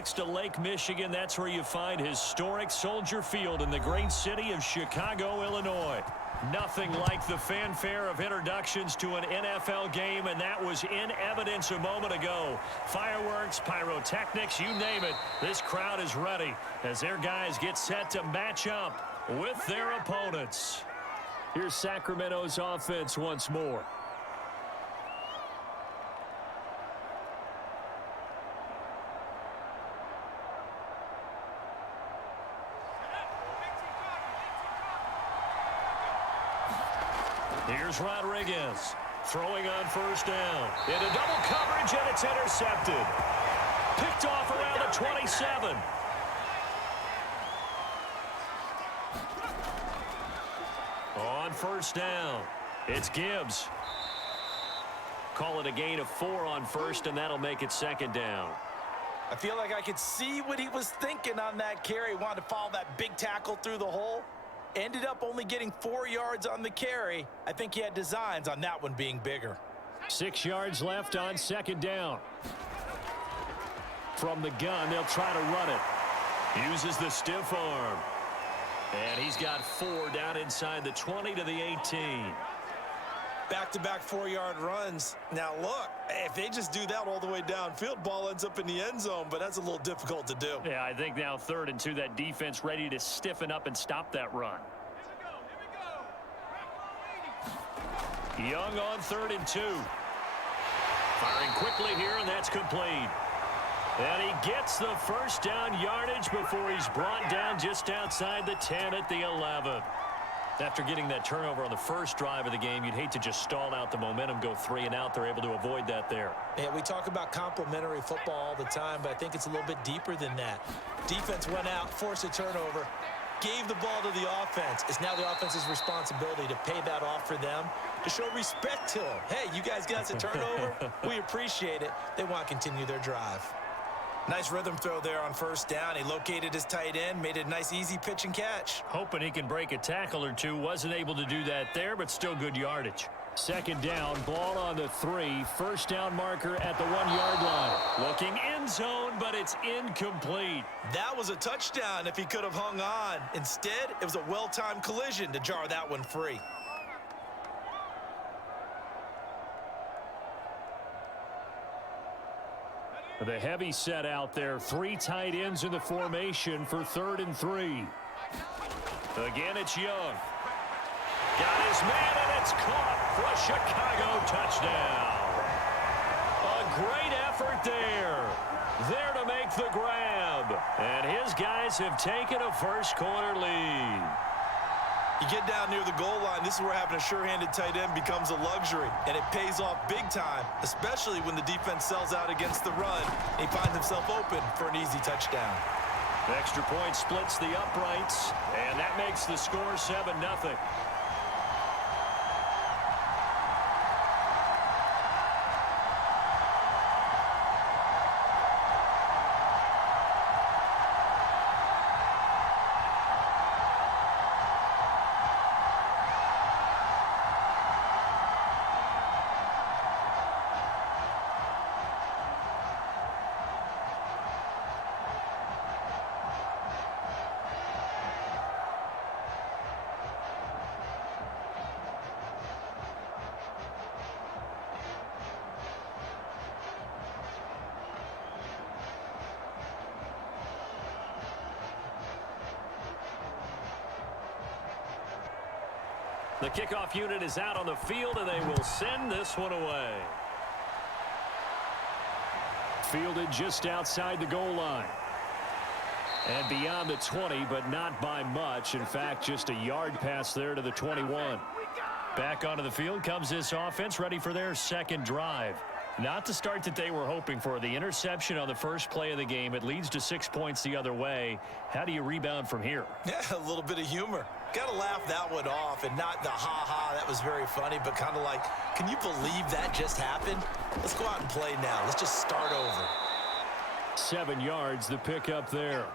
next to Lake Michigan. That's where you find historic Soldier Field in the great city of Chicago, Illinois. Nothing like the fanfare of introductions to an NFL game, and that was in evidence a moment ago. Fireworks, pyrotechnics, you name it. This crowd is ready as their guys get set to match up with their opponents. Here's Sacramento's offense once more. Here's Rodriguez throwing on first down. Into double coverage, and it's intercepted. Picked off around the 27. On first down, it's Gibbs. Call it a gain of 4 on first, and that'll make it second down. I feel like I could see what he was thinking on that carry. He wanted to follow that big tackle through the hole. Ended up only getting 4 yards on the carry. I think he had designs on that one being bigger. 6 yards left on second down. From the gun, they'll try to run it. Uses the stiff arm. And he's got 4 down inside the 20 to the 18. Back-to-back 4-yard runs. Now, look, if they just do that all the way downfield, ball ends up in the end zone, but that's a little difficult to do. Yeah, I think now 3rd and 2, that defense ready to stiffen up and stop that run. Young on 3rd and 2. Firing quickly here, and that's complete. And he gets the first down yardage before he's brought down just outside the 10 at the 11. After getting that turnover on the first drive of the game, you'd hate to just stall out the momentum, go 3 and out. They're able to avoid that there. Yeah, we talk about complementary football all the time, but I think it's a little bit deeper than that. Defense went out, forced a turnover, gave the ball to the offense. It's now the offense's responsibility to pay that off for them, to show respect to them. Hey, you guys got us a turnover. We appreciate it. They want to continue their drive. Nice rhythm throw there on first down. He located his tight end, made it a nice, easy pitch and catch. Hoping he can break a tackle or two. Wasn't able to do that there, but still good yardage. Second down, ball on the 3. First down marker at the 1-yard line. Looking end zone, but it's incomplete. That was a touchdown if he could have hung on. Instead, it was a well-timed collision to jar that one free. The heavy set out there. 3 tight ends in the formation for 3rd and 3. Again, it's Young. Got his man, and it's caught for a Chicago touchdown. A great effort there. There to make the grab. And his guys have taken a first-quarter lead. You get down near the goal line, this is where having a sure-handed tight end becomes a luxury, and it pays off big time, especially when the defense sells out against the run. He finds himself open for an easy touchdown. The extra point splits the uprights, and that makes the score 7-0. The kickoff unit is out on the field, and they will send this one away. Fielded just outside the goal line. And beyond the 20, but not by much. In fact, just a yard pass there to the 21. Back onto the field comes this offense, ready for their second drive. Not the start that they were hoping for. The interception on the first play of the game. It leads to 6 points the other way. How do you rebound from here? Yeah, a little bit of humor. Got to laugh that one off, and not the ha-ha, that was very funny, but kind of like, can you believe that just happened? Let's go out and play now. Let's just start over. 7 yards, the pickup there.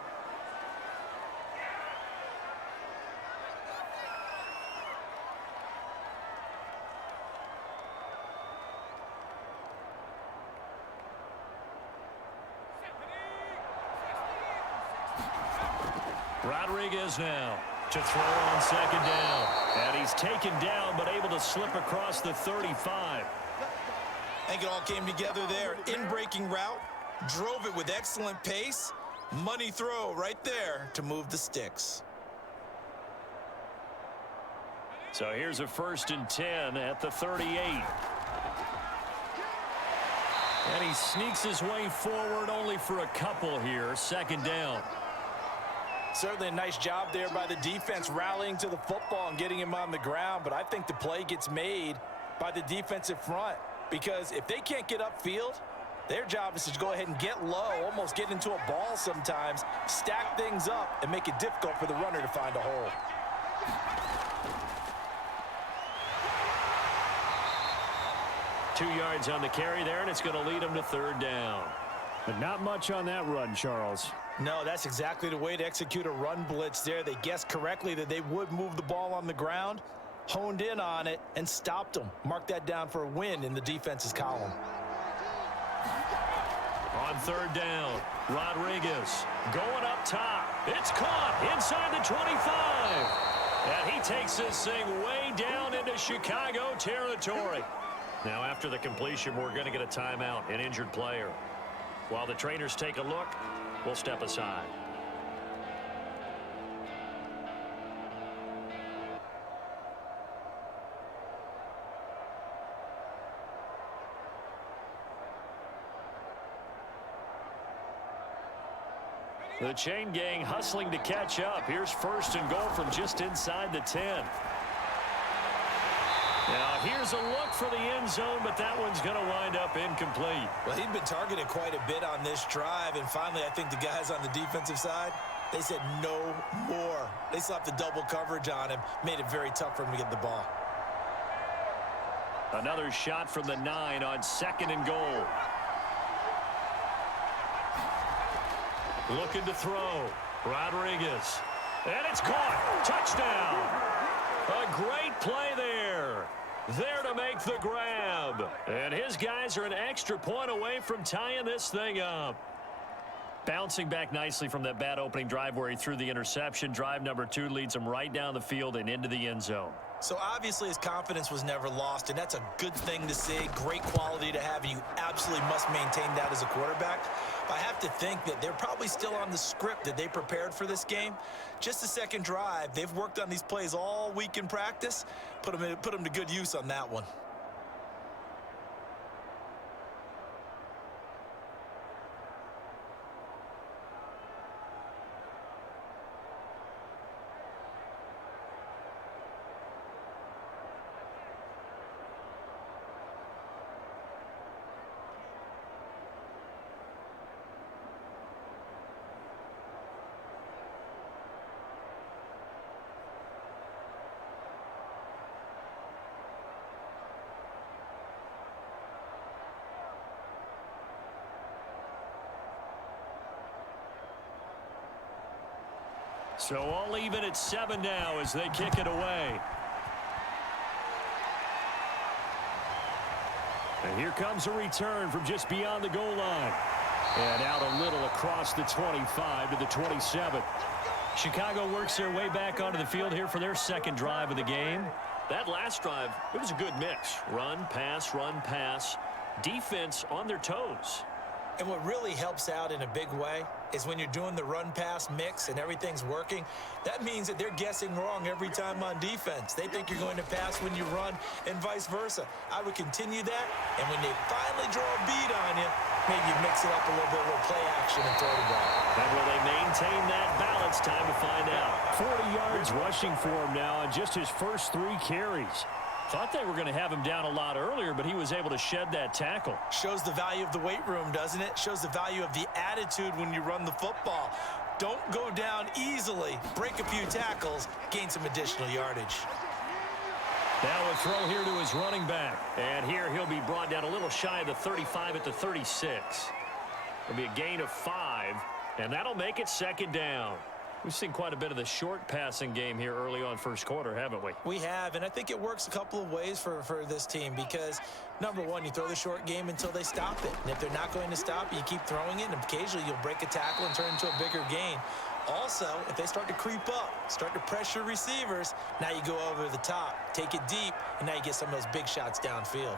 Rodriguez now to throw on second down. And he's taken down, but able to slip across the 35. I think it all came together there. In-breaking route, drove it with excellent pace. Money throw right there to move the sticks. So here's a 1st and 10 at the 38. And he sneaks his way forward only for a couple here. 2nd down. Certainly a nice job there by the defense rallying to the football and getting him on the ground. But I think the play gets made by the defensive front. Because if they can't get upfield, their job is to go ahead and get low, almost get into a ball sometimes, stack things up, and make it difficult for the runner to find a hole. Two yards on the carry there, and it's going to lead him to 3rd down. But not much on that run, Charles. No, that's exactly the way to execute a run blitz there. They guessed correctly that they would move the ball on the ground, honed in on it, and stopped them. Mark that down for a win in the defense's column. On 3rd down, Rodriguez going up top. It's caught inside the 25. And he takes this thing way down into Chicago territory. Now, after the completion, we're going to get a timeout, an injured player. While the trainers take a look, we'll step aside. The chain gang hustling to catch up. Here's 1st and goal from just inside the 10. Now, here's a look for the end zone, but that one's going to wind up incomplete. Well, he'd been targeted quite a bit on this drive, and finally I think the guys on the defensive side, they said no more. They slapped the double coverage on him, made it very tough for him to get the ball. Another shot from the 9 on 2nd and goal. Looking to throw. Rodriguez. And it's caught. Touchdown. A great play there. There to make the grab. And his guys are an extra point away from tying this thing up. Bouncing back nicely from that bad opening drive where he threw the interception. Drive number 2 leads him right down the field and into the end zone. So obviously his confidence was never lost, and that's a good thing to see. Great quality to have, and you absolutely must maintain that as a quarterback. But I have to think that they're probably still on the script that they prepared for this game. Just the second drive, they've worked on these plays all week in practice. Put them to good use on that one. So all even at 7 now as they kick it away. And here comes a return from just beyond the goal line. And out a little across the 25 to the 27. Chicago works their way back onto the field here for their 2nd drive of the game. That last drive, it was a good mix. Run, pass, defense on their toes. And what really helps out in a big way is when you're doing the run-pass mix and everything's working, that means that they're guessing wrong every time on defense. They think you're going to pass when you run and vice versa. I would continue that, and when they finally draw a bead on you, maybe you mix it up a little bit with play action and throw the ball. And will they maintain that balance? Time to find out. 40 yards rushing for him now on just his first 3 carries. Thought they were going to have him down a lot earlier, but he was able to shed that tackle. Shows the value of the weight room, doesn't it? Shows the value of the attitude when you run the football. Don't go down easily. Break a few tackles, gain some additional yardage. Now a throw here to his running back. And here he'll be brought down a little shy of the 35 at the 36. It'll be a gain of 5, and that'll make it 2nd down. We've seen quite a bit of the short passing game here early on first quarter, haven't we? We have, and I think it works a couple of ways for this team because, number one, you throw the short game until they stop it. And if they're not going to stop it, you keep throwing it, and occasionally you'll break a tackle and turn into a bigger gain. Also, if they start to creep up, start to pressure receivers, now you go over the top, take it deep, and now you get some of those big shots downfield.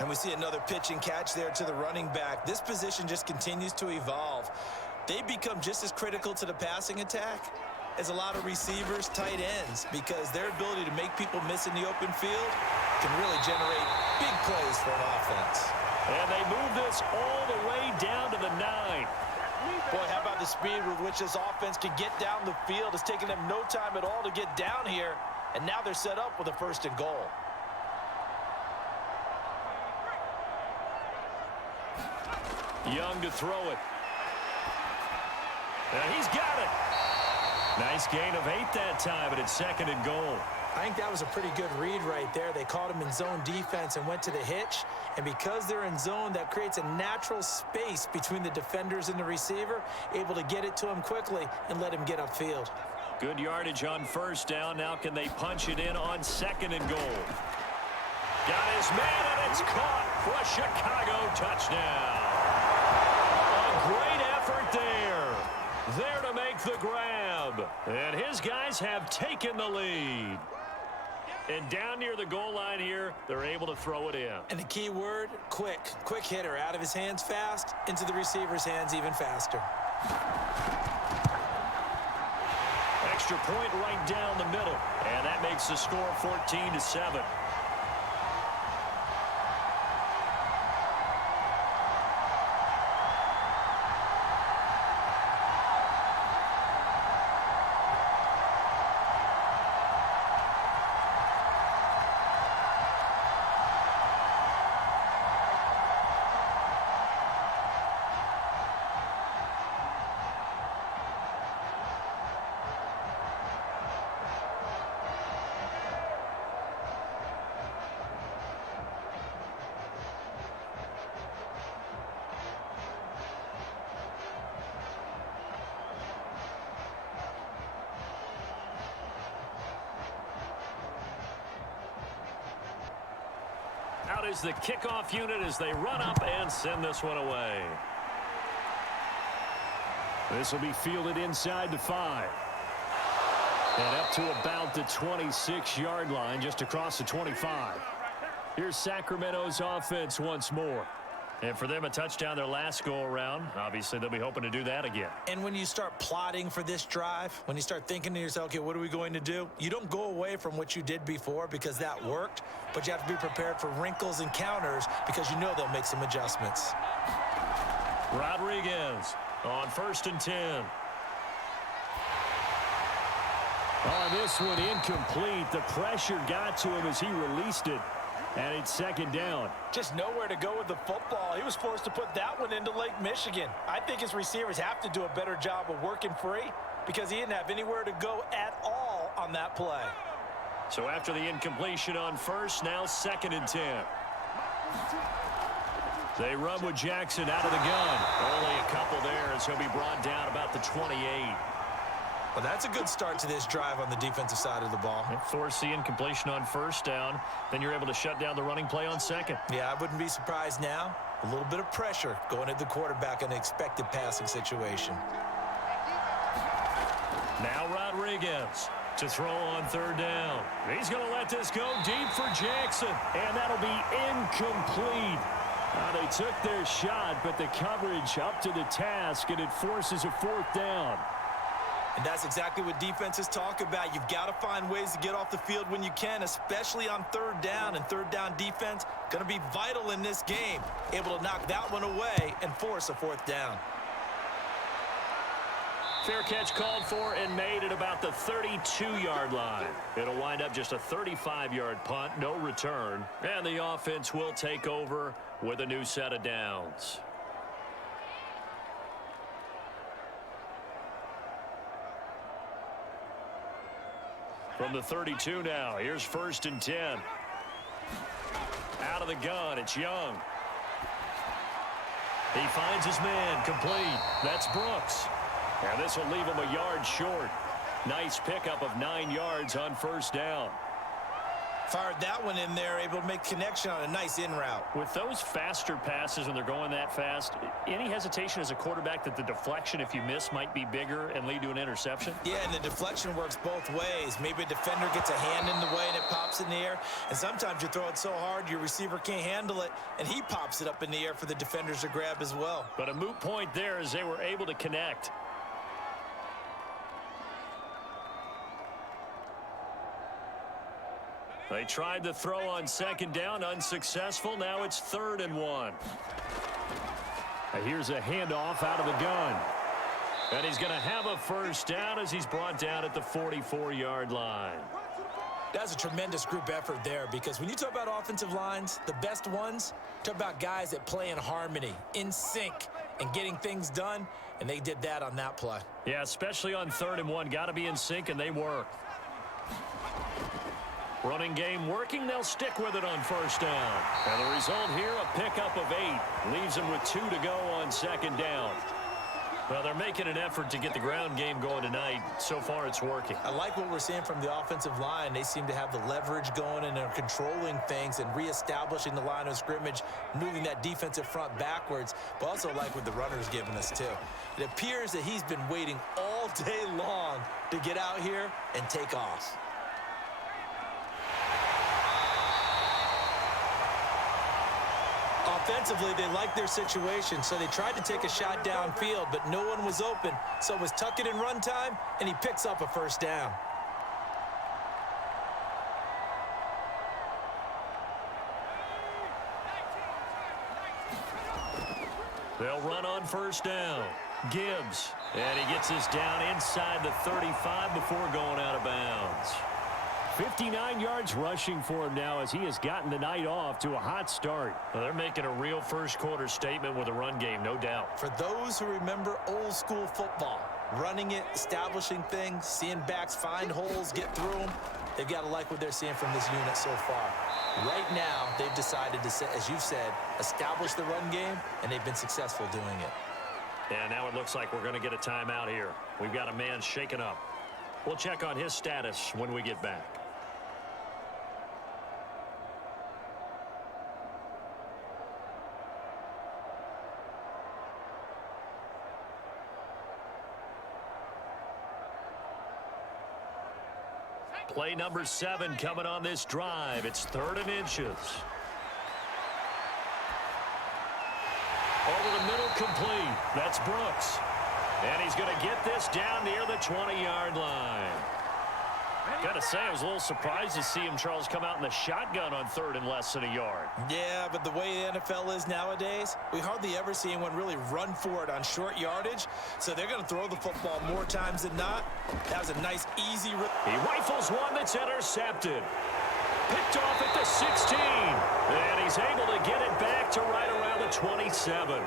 And we see another pitch and catch there to the running back. This position just continues to evolve. They become just as critical to the passing attack as a lot of receivers, tight ends, because their ability to make people miss in the open field can really generate big plays for an offense. And they move this all the way down to the 9. Boy, how about the speed with which this offense can get down the field? It's taken them no time at all to get down here, and now they're set up with a 1st and goal. Young to throw it. And he's got it. Nice gain of 8 that time, but it's 2nd and goal. I think that was a pretty good read right there. They caught him in zone defense and went to the hitch. And because they're in zone, that creates a natural space between the defenders and the receiver, able to get it to him quickly and let him get upfield. Good yardage on 1st down. Now can they punch it in on 2nd and goal? Got his man, and it's caught for a Chicago touchdown. A great effort there. There to make the grab. And his guys have taken the lead. And down near the goal line here, they're able to throw it in. And the key word, quick. Quick hitter. Out of his hands fast, into the receiver's hands even faster. Extra point right down the middle. And that makes the score 14-7. Out is the kickoff unit as they run up and send this one away. This will be fielded inside the 5. And up to about the 26-yard line, just across the 25. Here's Sacramento's offense once more. And for them, a touchdown their last go-around. Obviously, they'll be hoping to do that again. And when you start plotting for this drive, when you start thinking to yourself, okay, what are we going to do? You don't go away from what you did before because that worked, but you have to be prepared for wrinkles and counters because you know they'll make some adjustments. Rodriguez on 1st and 10. On this one, incomplete. The pressure got to him as he released it. And it's 2nd down. Just nowhere to go with the football. He was forced to put that one into Lake Michigan. I think his receivers have to do a better job of working free because he didn't have anywhere to go at all on that play. So after the incompletion on 1st, now 2nd and 10. They run with Jackson out of the gun. Only a couple there as he'll be brought down about the 28. Well, that's a good start to this drive on the defensive side of the ball. And force the incompletion on 1st down. Then you're able to shut down the running play on 2nd. Yeah, I wouldn't be surprised now. A little bit of pressure going at the quarterback in an expected passing situation. Now Rodriguez to throw on 3rd down. He's going to let this go deep for Jackson. And that'll be incomplete. They took their shot, but the coverage up to the task, and it forces a 4th down. And that's exactly what defenses talk about. You've got to find ways to get off the field when you can, especially on 3rd down. And 3rd down defense going to be vital in this game. Able to knock that one away and force a 4th down. Fair catch called for and made at about the 32-yard line. It'll wind up just a 35-yard punt, no return. And the offense will take over with a new set of downs. From the 32 now, here's 1st and 10. Out of the gun, it's Young. He finds his man, complete. That's Brooks. And this will leave him a yard short. Nice pickup of 9 yards on 1st down. Fired that one in there, able to make connection on a nice in route. With those faster passes when they're going that fast, any hesitation as a quarterback that the deflection, if you miss, might be bigger and lead to an interception? Yeah, and the deflection works both ways. Maybe a defender gets a hand in the way and it pops in the air. And sometimes you throw it so hard your receiver can't handle it, and he pops it up in the air for the defenders to grab as well. But a moot point there as they were able to connect. They tried to throw on second down, unsuccessful. Now it's 3rd and 1. And here's a handoff out of the gun. And he's going to have a first down as he's brought down at the 44-yard line. That's a tremendous group effort there, because when you talk about offensive lines, the best ones, talk about guys that play in harmony, in sync, and getting things done, and they did that on that play. Yeah, especially on 3rd and 1. Got to be in sync, and they work. Running game working. They'll stick with it on first down. And the result here, a pickup of 8. Leaves them with 2 to go on second down. Well, they're making an effort to get the ground game going tonight. So far, it's working. I like what we're seeing from the offensive line. They seem to have the leverage going, and they're controlling things and reestablishing the line of scrimmage, moving that defensive front backwards, but also like what the runner's giving us, too. It appears that he's been waiting all day long to get out here and take off. Offensively, they liked their situation, so they tried to take a shot downfield, but no one was open. So it was tuck it in run time, and he picks up a first down. They'll run on first down. Gibbs, and he gets this down inside the 35 before going out of bounds. 59 yards rushing for him now as he has gotten the night off to a hot start. Well, they're making a real first-quarter statement with a run game, no doubt. For those who remember old-school football, running it, establishing things, seeing backs find holes, get through them, they've got to like what they're seeing from this unit so far. Right now, they've decided to, as you've said, establish the run game, and they've been successful doing it. And now it looks like we're going to get a timeout here. We've got a man shaken up. We'll check on his status when we get back. Play number 7 coming on this drive. It's 3rd and inches. Over the middle, complete. That's Brooks. And he's going to get this down near the 20-yard line. Got to say, I was a little surprised to see him, Charles, come out in the shotgun on 3rd and less than a yard. Yeah, but the way the NFL is nowadays, we hardly ever see anyone really run for it on short yardage. So they're going to throw the football more times than not. That was a nice, easy. He rifles one that's intercepted. Picked off at the 16. And he's able to get it back to right around the 27.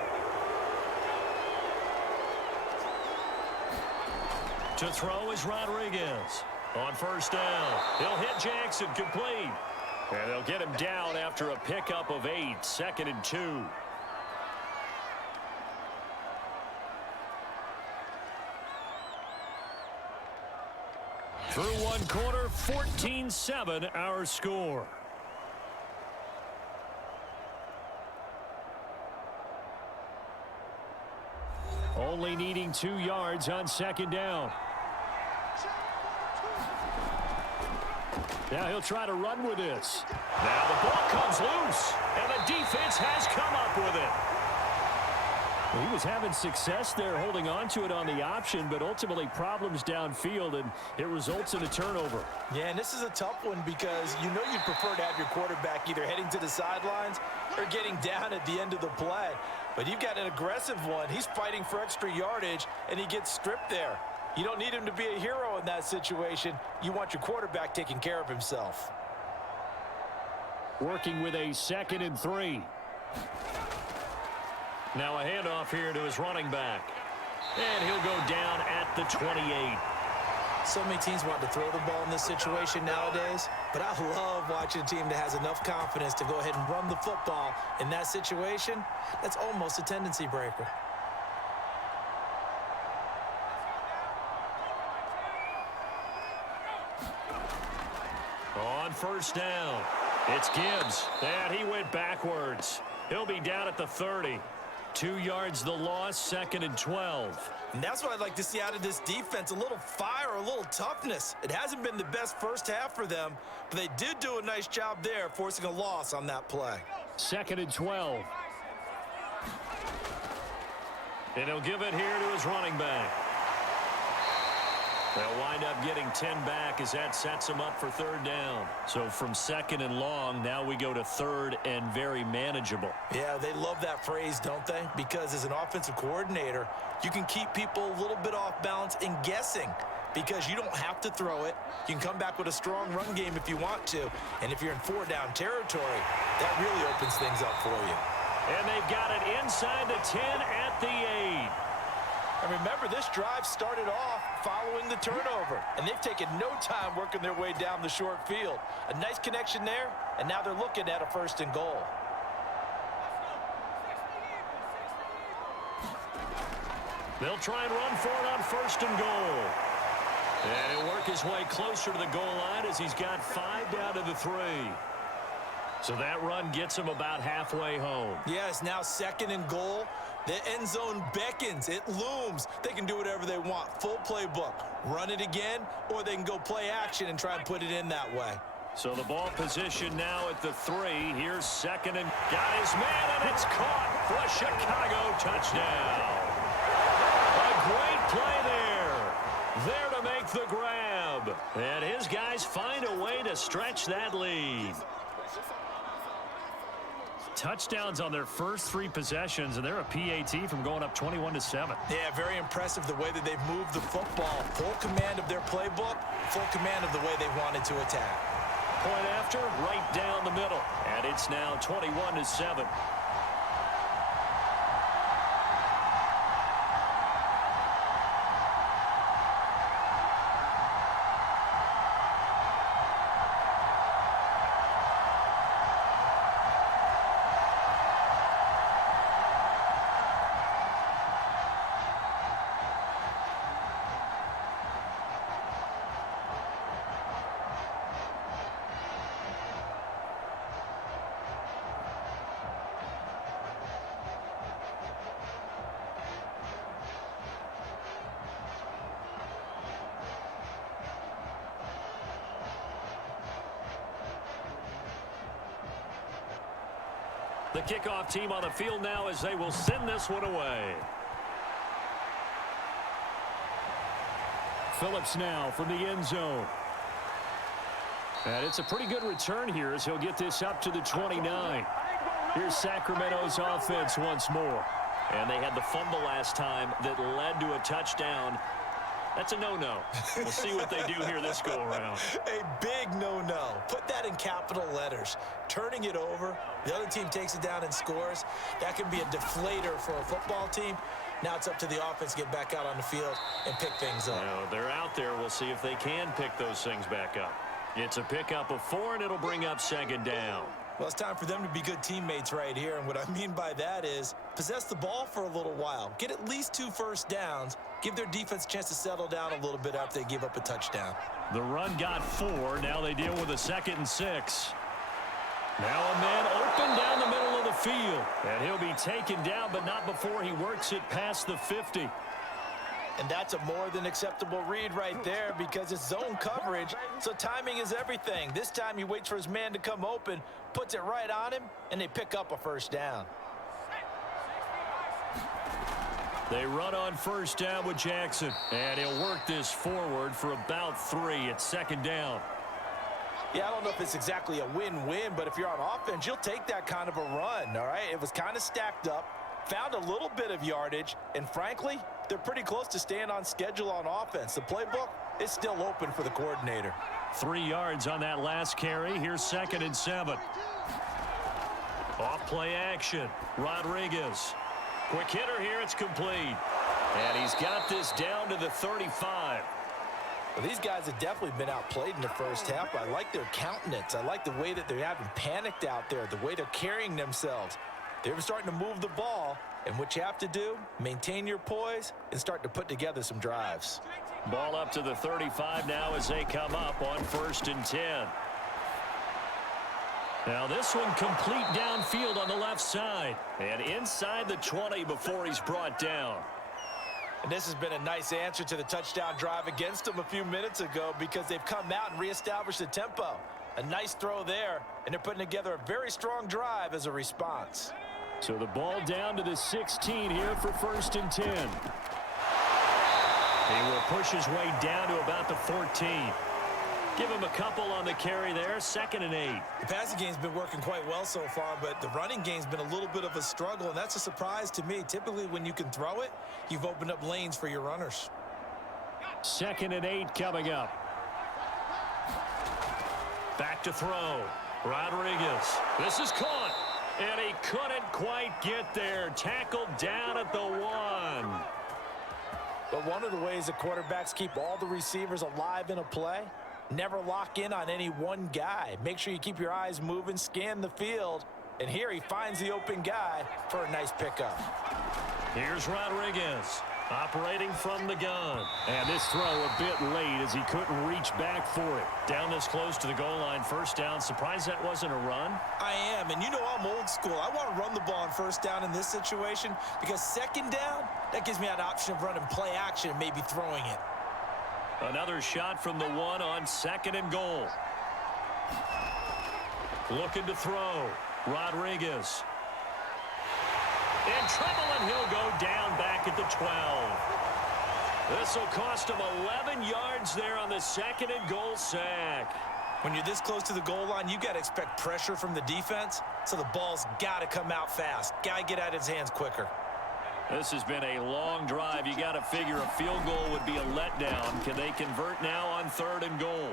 To throw is Rodriguez. On first down, he'll hit Jackson, complete. And they'll get him down after a pickup of 8, 2nd and 2. Through one quarter, 14-7 our score. Only needing 2 yards on second down. Now he'll try to run with this. Now the ball comes loose, and the defense has come up with it. Well, he was having success there holding on to it on the option, but ultimately problems downfield, and it results in a turnover. Yeah, and this is a tough one because you know you'd prefer to have your quarterback either heading to the sidelines or getting down at the end of the play. But you've got an aggressive one. He's fighting for extra yardage, and he gets stripped there. You don't need him to be a hero in that situation. You want your quarterback taking care of himself. Working with a 2nd and 3. Now a handoff here to his running back. And he'll go down at the 28. So many teams want to throw the ball in this situation nowadays, but I love watching a team that has enough confidence to go ahead and run the football in that situation. That's almost a tendency breaker. On first down, it's Gibbs, and he went backwards. He'll be down at the 30. 2 yards the loss, 2nd and 12. And that's what I'd like to see out of this defense, a little fire, a little toughness. It hasn't been the best first half for them, but they did do a nice job there, forcing a loss on that play. 2nd and 12. And he'll give it here to his running back. They'll wind up getting 10 back as that sets them up for 3rd down. So from 2nd and long, now we go to 3rd and very manageable. Yeah, they love that phrase, don't they? Because as an offensive coordinator, you can keep people a little bit off balance and guessing because you don't have to throw it. You can come back with a strong run game if you want to. And if you're in 4-down territory, that really opens things up for you. And they've got it inside the 10 at the 8. And remember, this drive started off following the turnover, and they've taken no time working their way down the short field. A nice connection there, and now they're looking at a 1st and goal. They'll try and run for it on 1st and goal. And he'll work his way closer to the goal line as he's got 5 down to the 3. So that run gets him about halfway home. Yes, now 2nd and goal. The end zone beckons. It looms. They can do whatever they want. Full playbook. Run it again, or they can go play action and try and put it in that way. So the ball position now at the 3. Here's 2nd and got his man, and it's caught for a Chicago touchdown. A great play there. There to make the grab. And his guys find a way to stretch that lead. Touchdowns on their first 3 possessions, and they're a PAT from going up 21-7. Yeah, very impressive the way that they've moved the football. Full command of their playbook, full command of the way they wanted to attack. Point after, right down the middle. And it's now 21-7. The kickoff team on the field now as they will send this one away. Phillips now from the end zone. And it's a pretty good return here as he'll get this up to the 29. Here's Sacramento's offense once more. And they had the fumble last time that led to a touchdown. That's a no-no. We'll see what they do here this go-around. A big no-no. Put that in capital letters. Turning it over, the other team takes it down and scores. That can be a deflator for a football team. Now it's up to the offense to get back out on the field and pick things up. No, they're out there. We'll see if they can pick those things back up. It's a pickup of 4, and it'll bring up 2nd down. Well, it's time for them to be good teammates right here, and what I mean by that is possess the ball for a little while. Get at least 2 first downs. Give their defense a chance to settle down a little bit after they give up a touchdown. The run got 4. Now they deal with a 2nd and 6. Now a man open down the middle of the field. And he'll be taken down, but not before he works it past the 50. And that's a more than acceptable read right there because it's zone coverage, so timing is everything. This time he waits for his man to come open, puts it right on him, and they pick up a first down. They run on first down with Jackson. And he'll work this forward for about 3. It's 2nd down. Yeah, I don't know if it's exactly a win-win, but if you're on offense, you'll take that kind of a run, all right? It was kind of stacked up, found a little bit of yardage, and frankly, they're pretty close to staying on schedule on offense. The playbook is still open for the coordinator. 3 yards on that last carry. Here's 2nd and 7. Off play action. Rodriguez. Quick hitter here. It's complete. And he's got this down to the 35. Well, these guys have definitely been outplayed in the first half. I like their countenance. I like the way that they haven't panicked out there, the way they're carrying themselves. They're starting to move the ball, and what you have to do, maintain your poise and start to put together some drives. Ball up to the 35 now as they come up on 1st and 10. Now this one complete downfield on the left side. And inside the 20 before he's brought down. And this has been a nice answer to the touchdown drive against them a few minutes ago because they've come out and reestablished the tempo. A nice throw there, and they're putting together a very strong drive as a response. So the ball down to the 16 here for 1st and 10. He will push his way down to about the 14. Give him a couple on the carry there, 2nd and 8. The passing game's been working quite well so far, but the running game's been a little bit of a struggle, and that's a surprise to me. Typically, when you can throw it, you've opened up lanes for your runners. 2nd and 8 coming up. Back to throw. Rodriguez. This is caught. And he couldn't quite get there. Tackled down at the 1. But one of the ways that quarterbacks keep all the receivers alive in a play, never lock in on any one guy. Make sure you keep your eyes moving, scan the field. And here he finds the open guy for a nice pickup. Here's Rodriguez. Operating from the gun. And this throw a bit late as he couldn't reach back for it. Down this close to the goal line, 1st down. Surprised that wasn't a run? I am, and you know I'm old school. I want to run the ball on 1st down in this situation because 2nd down, that gives me an option of running play action and maybe throwing it. Another shot from the 1 on 2nd and goal. Looking to throw. Rodriguez. In trouble, and he'll go down back at the 12. This will cost him 11 yards there on the 2nd and goal sack. When you're this close to the goal line, you got to expect pressure from the defense, so the ball's got to come out fast. Got to get out of his hands quicker. This has been a long drive. You got to figure a field goal would be a letdown. Can they convert now on 3rd and goal?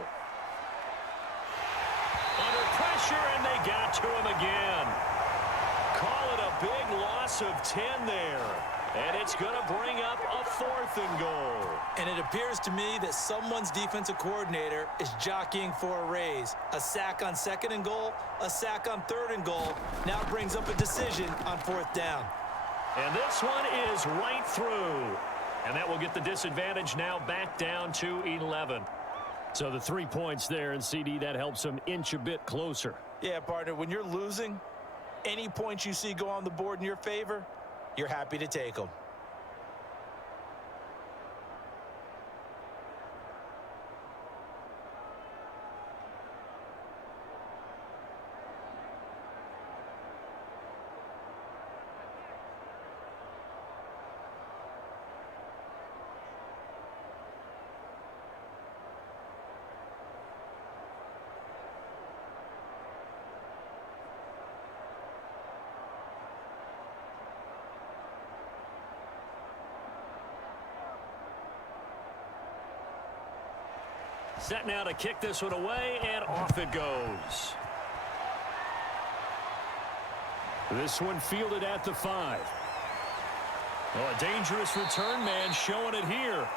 Under pressure, and they got to him again. Call it a big loss of 10 there. And it's going to bring up a 4th and goal. And it appears to me that someone's defensive coordinator is jockeying for a raise. A sack on 2nd and goal, a sack on 3rd and goal. Now brings up a decision on 4th down. And this one is right through. And that will get the disadvantage now back down to 11. So the 3 points there, and CD, that helps them inch a bit closer. Yeah, partner, when you're losing, any points you see go on the board in your favor, you're happy to take them. Set now to kick this one away, and off it goes. This one fielded at the 5. Oh, a dangerous return man showing it here.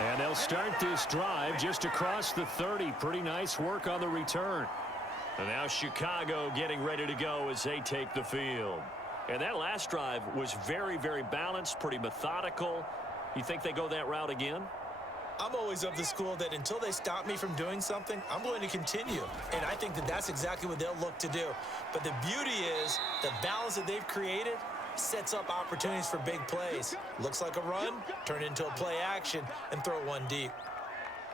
And they'll start this drive just across the 30. Pretty nice work on the return. And now Chicago getting ready to go as they take the field. And that last drive was very, very balanced, pretty methodical. You think they go that route again? I'm always of the school that until they stop me from doing something, I'm going to continue. And I think that that's exactly what they'll look to do. But the beauty is the balance that they've created sets up opportunities for big plays. Looks like a run, turn into a play action, and throw one deep.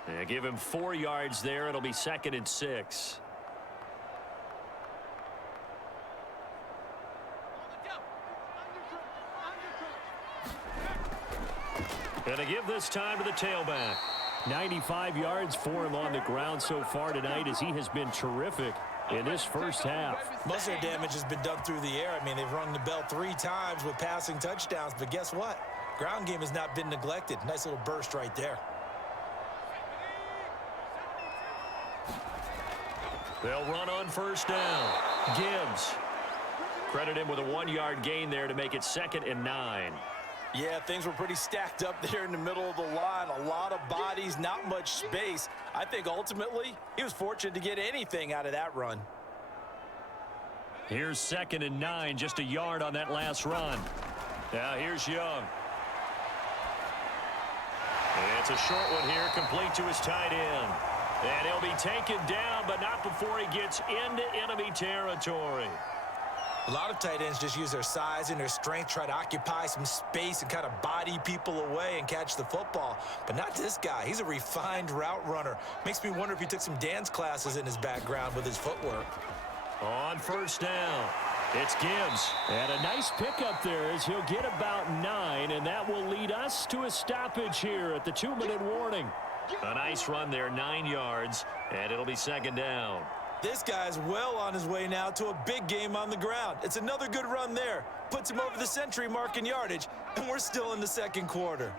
Yeah, give him 4 yards there. It'll be 2nd and 6. Going to give this time to the tailback. 95 yards for him on the ground so far tonight as he has been terrific in this first half. Most of their damage has been done through the air. I mean, they've rung the bell 3 times with passing touchdowns, but guess what? Ground game has not been neglected. Nice little burst right there. They'll run on 1st down. Gibbs. Credit him with a 1-yard gain there to make it 2nd and 9. Yeah, things were pretty stacked up there in the middle of the line. A lot of bodies, not much space. I think ultimately he was fortunate to get anything out of that run. Here's 2nd and 9, just a yard on that last run. Now here's Young. It's a short one here, complete to his tight end. And he'll be taken down, but not before he gets into enemy territory. A lot of tight ends just use their size and their strength, try to occupy some space and kind of body people away and catch the football. But not this guy. He's a refined route runner. Makes me wonder if he took some dance classes in his background with his footwork. On first down, it's Gibbs. And a nice pickup there as he'll get about 9, and that will lead us to a stoppage here at the 2-minute warning. A nice run there, 9 yards, and it'll be second down. This guy's well on his way now to a big game on the ground. It's another good run there. Puts him over the century mark in yardage, and we're still in the second quarter.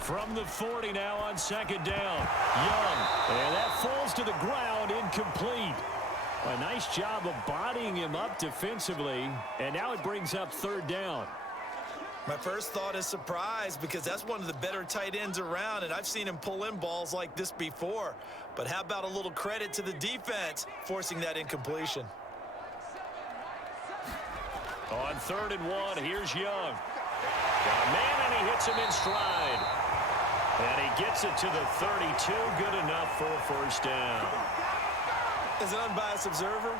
From the 40 now on second down. Young. And that falls to the ground, incomplete. A nice job of bodying him up defensively, and now it brings up third down. My first thought is surprise because that's one of the better tight ends around, and I've seen him pull in balls like this before. But how about a little credit to the defense forcing that incompletion? On 3rd and 1, here's Young. Got a man, and he hits him in stride. And he gets it to the 32, good enough for a first down. As an unbiased observer,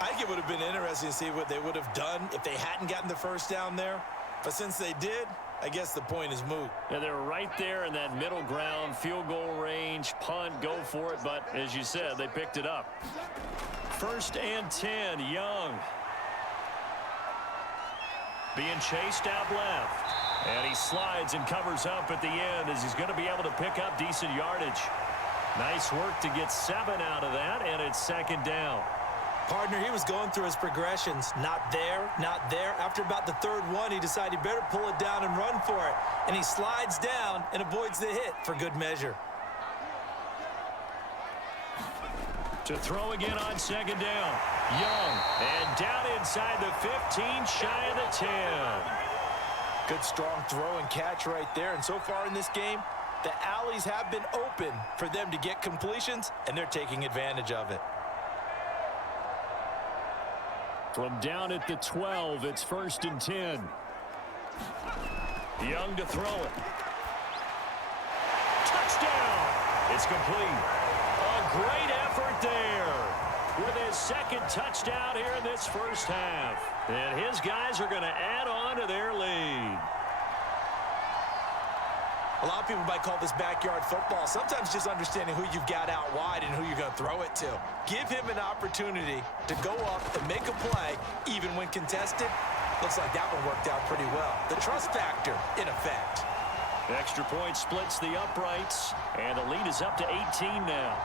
I think it would have been interesting to see what they would have done if they hadn't gotten the first down there. But since they did, I guess the point is moot. And they're right there in that middle ground, field goal range, punt, go for it. But as you said, they picked it up. 1st and 10, Young. Being chased out left. And he slides and covers up at the end as he's going to be able to pick up decent yardage. Nice work to get 7 out of that, and it's second down. Partner, he was going through his progressions. Not there, not there. After about the 3rd one, he decided he better pull it down and run for it. And he slides down and avoids the hit for good measure. To throw again on second down. Young. And down inside the 15, shy of the 10. Good strong throw and catch right there. And so far in this game, the alleys have been open for them to get completions, and they're taking advantage of it. From down at the 12, it's 1st and 10. Young to throw it. Touchdown! It's complete. A great effort there with his 2nd touchdown here in this first half. And his guys are going to add on to their lead. A lot of people might call this backyard football. Sometimes just understanding who you've got out wide and who you're going to throw it to. Give him an opportunity to go up and make a play, even when contested. Looks like that one worked out pretty well. The trust factor in effect. Extra point splits the uprights, and the lead is up to 18 now.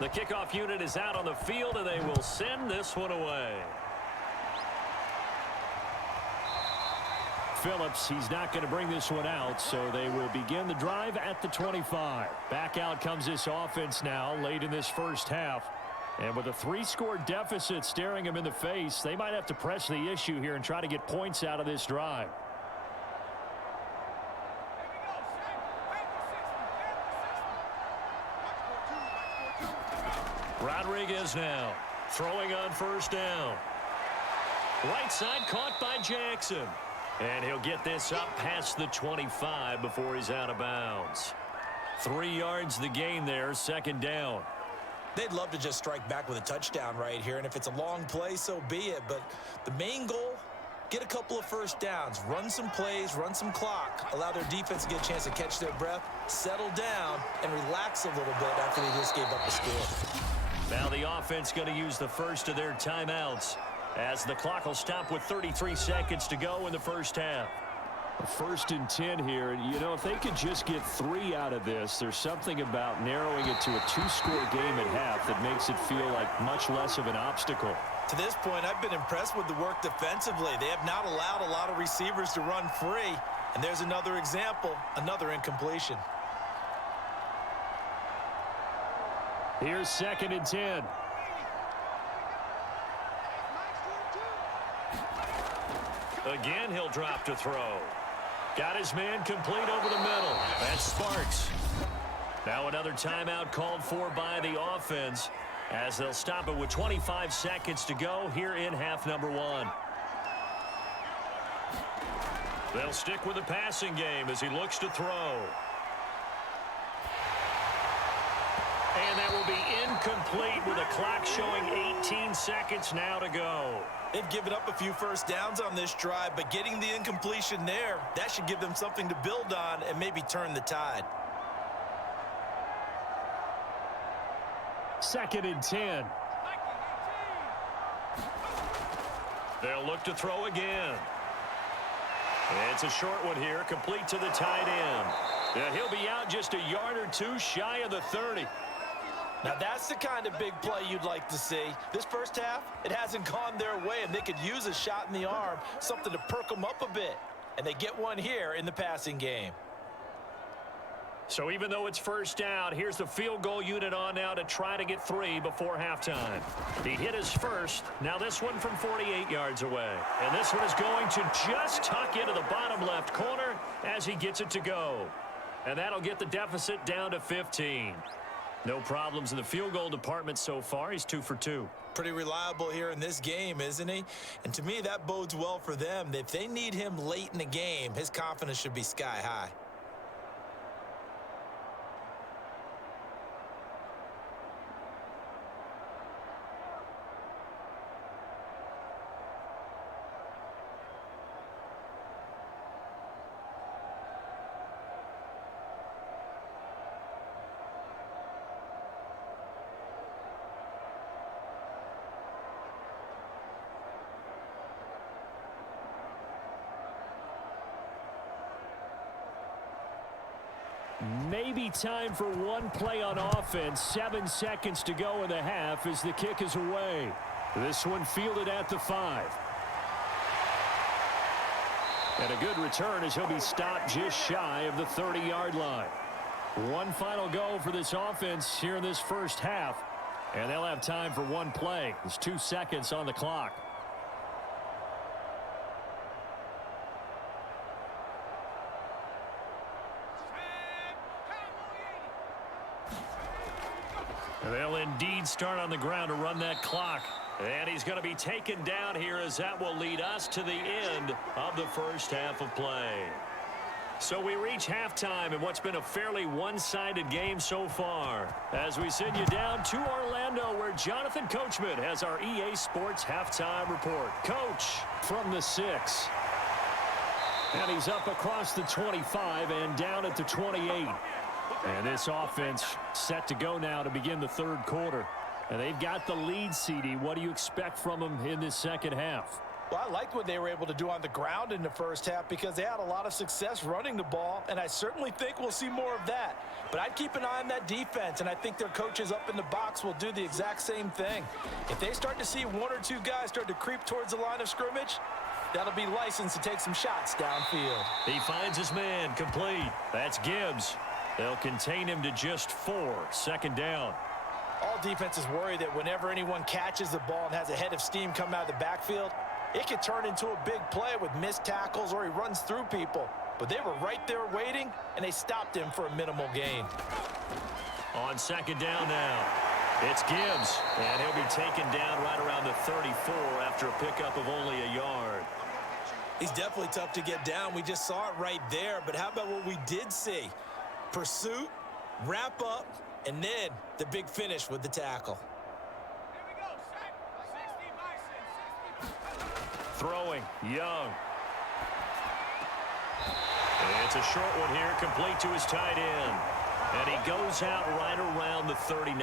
The kickoff unit is out on the field, and they will send this one away. Phillips, he's not going to bring this one out, so they will begin the drive at the 25. Back out comes this offense now late in this first half. And with a 3-score deficit staring him in the face, they might have to press the issue here and try to get points out of this drive. Rodriguez now throwing on first down. Right side caught by Jackson. And he'll get this up past the 25 before he's out of bounds. 3 yards the gain there, second down. They'd love to just strike back with a touchdown right here, and if it's a long play, so be it. But the main goal, get a couple of first downs, run some plays, run some clock, allow their defense to get a chance to catch their breath, settle down, and relax a little bit after they just gave up a score. Now the offense going to use the first of their timeouts as the clock will stop with 33 seconds to go in the first half. First and 10 here. And, you know, if they could just get 3 out of this, there's something about narrowing it to a 2-score game at half that makes it feel like much less of an obstacle. To this point, I've been impressed with the work defensively. They have not allowed a lot of receivers to run free. And there's another example, another incompletion. Here's 2nd and 10. Again, he'll drop to throw. Got his man complete over the middle. That's Sparks. Now another timeout called for by the offense as they'll stop it with 25 seconds to go here in half number 1. They'll stick with the passing game as he looks to throw. And that will be incomplete with a clock showing 18 seconds now to go. They've given up a few first downs on this drive, but getting the incompletion there, that should give them something to build on and maybe turn the tide. 2nd and 10. They'll look to throw again. It's a short one here, complete to the tight end. Yeah, he'll be out just a yard or 2 shy of the 30. Now that's the kind of big play you'd like to see. This first half, it hasn't gone their way, and they could use a shot in the arm, something to perk them up a bit. And they get one here in the passing game. So even though it's first down, here's the field goal unit on now to try to get 3 before halftime. He hit his first. Now this one from 48 yards away. And this one is going to just tuck into the bottom left corner as he gets it to go. And that'll get the deficit down to 15. No problems in the field goal department so far. He's 2 for 2. Pretty reliable here in this game, isn't he? And to me, that bodes well for them. If they need him late in the game, his confidence should be sky high. Maybe time for one play on offense. 7 seconds to go in the half as the kick is away. This one fielded at the 5. And a good return as he'll be stopped just shy of the 30-yard line. One final go for this offense here in this first half. And they'll have time for one play. There's 2 seconds on the clock. They'll indeed start on the ground to run that clock. And he's going to be taken down here as that will lead us to the end of the first half of play. So we reach halftime in what's been a fairly one-sided game so far. As we send you down to Orlando where Jonathan Coachman has our EA Sports halftime report. Coach From the 6. And he's up across the 25 and down at the 28. And this offense set to go now to begin the third quarter. And they've got the lead, CD. What do you expect from them in this second half? Well, I liked what they were able to do on the ground in the first half because they had a lot of success running the ball, and I certainly think we'll see more of that. But I'd keep an eye on that defense, and I think their coaches up in the box will do the exact same thing. If they start to see 1 or 2 guys start to creep towards the line of scrimmage, that'll be licensed to take some shots downfield. He finds his man complete. That's Gibbs. They'll contain him to just 4. Second down. All defenses worry that whenever anyone catches the ball and has a head of steam come out of the backfield, it could turn into a big play with missed tackles or he runs through people. But they were right there waiting, and they stopped him for a minimal gain. On second down now, it's Gibbs, and he'll be taken down right around the 34 after a pickup of only a yard. He's definitely tough to get down. We just saw it right there, but how about what we did see? Pursuit, wrap up, and then the big finish with the tackle. Throwing, Young. And it's a short one here, complete to his tight end. And he goes out right around the 39.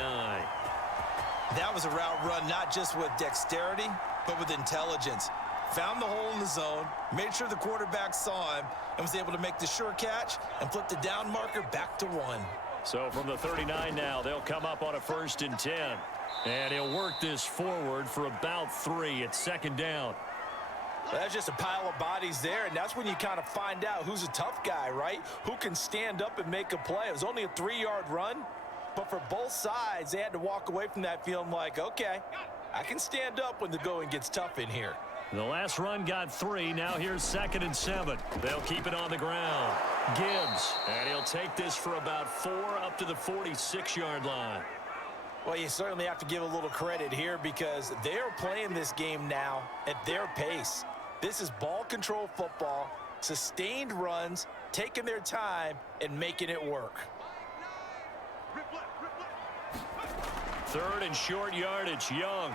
That was a route run not just with dexterity, but with intelligence. found the hole in the zone, made sure the quarterback saw him, and was able to make the sure catch and flip the down marker back to 1. So from the 39 now, they'll come up on a 1st and 10. And he'll work this forward for about 3. It's 2nd down. Well, that's just a pile of bodies there, and that's when you kind of find out who's a tough guy, right? Who can stand up and make a play. It was only a 3-yard run, but for both sides, they had to walk away from that feeling like, okay, I can stand up when the going gets tough in here. The last run got 3. Now here's 2nd and 7. They'll keep it on the ground. Gibbs, and he'll take this for about 4 up to the 46-yard line. Well, you certainly have to give a little credit here because they're playing this game now at their pace. This is ball control football, sustained runs, taking their time, and making it work. 3rd and short yardage. Young.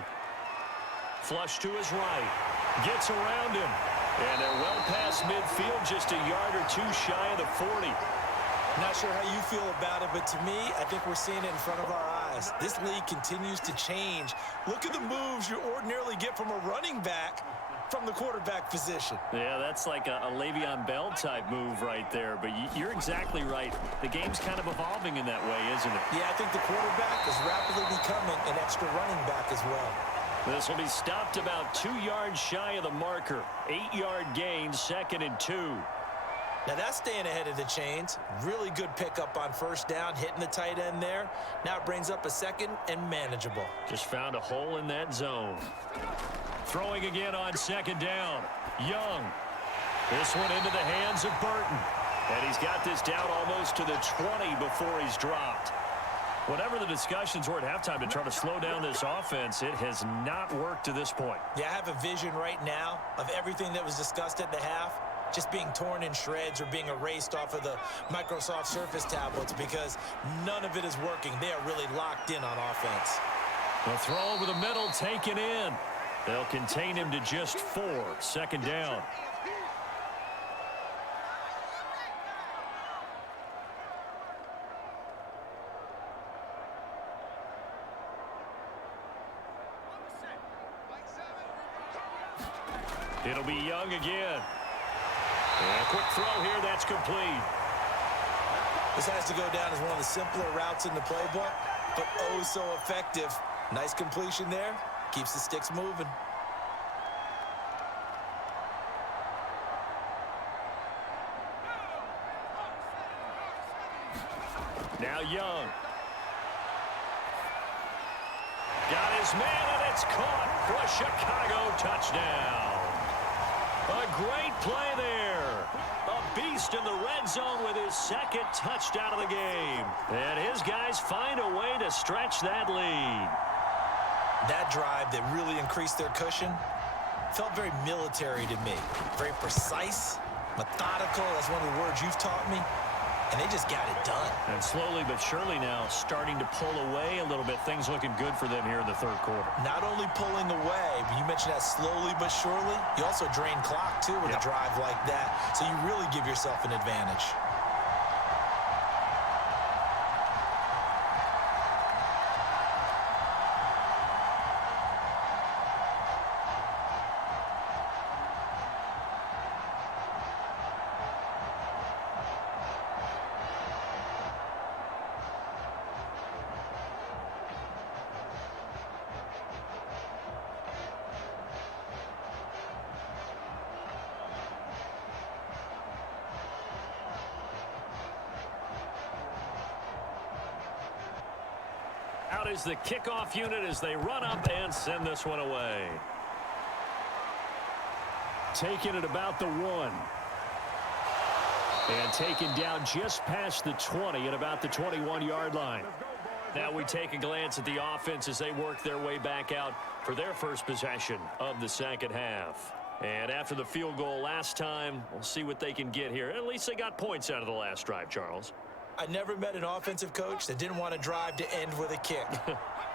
Flush to his right. Gets around him. And they're well past midfield, just a yard or 2 shy of the 40. Not sure how you feel about it, but to me, I think we're seeing it in front of our eyes. This league continues to change. Look at the moves you ordinarily get from a running back from the quarterback position. Yeah, that's like a Le'Veon Bell type move right there. But you're exactly right. The game's kind of evolving in that way, isn't it? Yeah, I think the quarterback is rapidly becoming an extra running back as well. This will be stopped about 2 yards shy of the marker. 8-yard gain, 2nd and 2. Now that's staying ahead of the chains. Really good pickup on 1st down, hitting the tight end there. Now it brings up a 2nd and manageable. Just found a hole in that zone. Throwing again on 2nd down. Young. This one into the hands of Burton. And he's got this down almost to the 20 before he's dropped. Whatever the discussions were at halftime to try to slow down this offense, it has not worked to this point. Yeah, I have a vision right now of everything that was discussed at the half just being torn in shreds or being erased off of the Microsoft Surface tablets because none of it is working. They are really locked in on offense. The throw over the middle taken in. They'll contain him to just 4. 2nd down. It'll be Young again. And a quick throw here, that's complete. This has to go down as one of the simpler routes in the playbook, but oh so effective. Nice completion there. Keeps the sticks moving. Now Young. Got his man, and it's caught for a Chicago touchdown. A great play there. A beast in the red zone with his 2nd touchdown of the game. And his guys find a way to stretch that lead. That drive that really increased their cushion felt very military to me. Very precise, methodical. That's one of the words you've taught me. And they just got it done. And slowly but surely now starting to pull away a little bit. Things looking good for them here in the 3rd quarter. Not only pulling away, but you mentioned that slowly but surely. You also drain clock, too, with a drive like that. So you really give yourself an advantage. Out is the kickoff unit as they run up and send this one away. Taken at about the 1. And taken down just past the 20 at about the 21-yard line. Now we take a glance at the offense as they work their way back out for their first possession of the 2nd half. And after the field goal last time, we'll see what they can get here. At least they got points out of the last drive, Charles. I never met an offensive coach that didn't want to drive to end with a kick.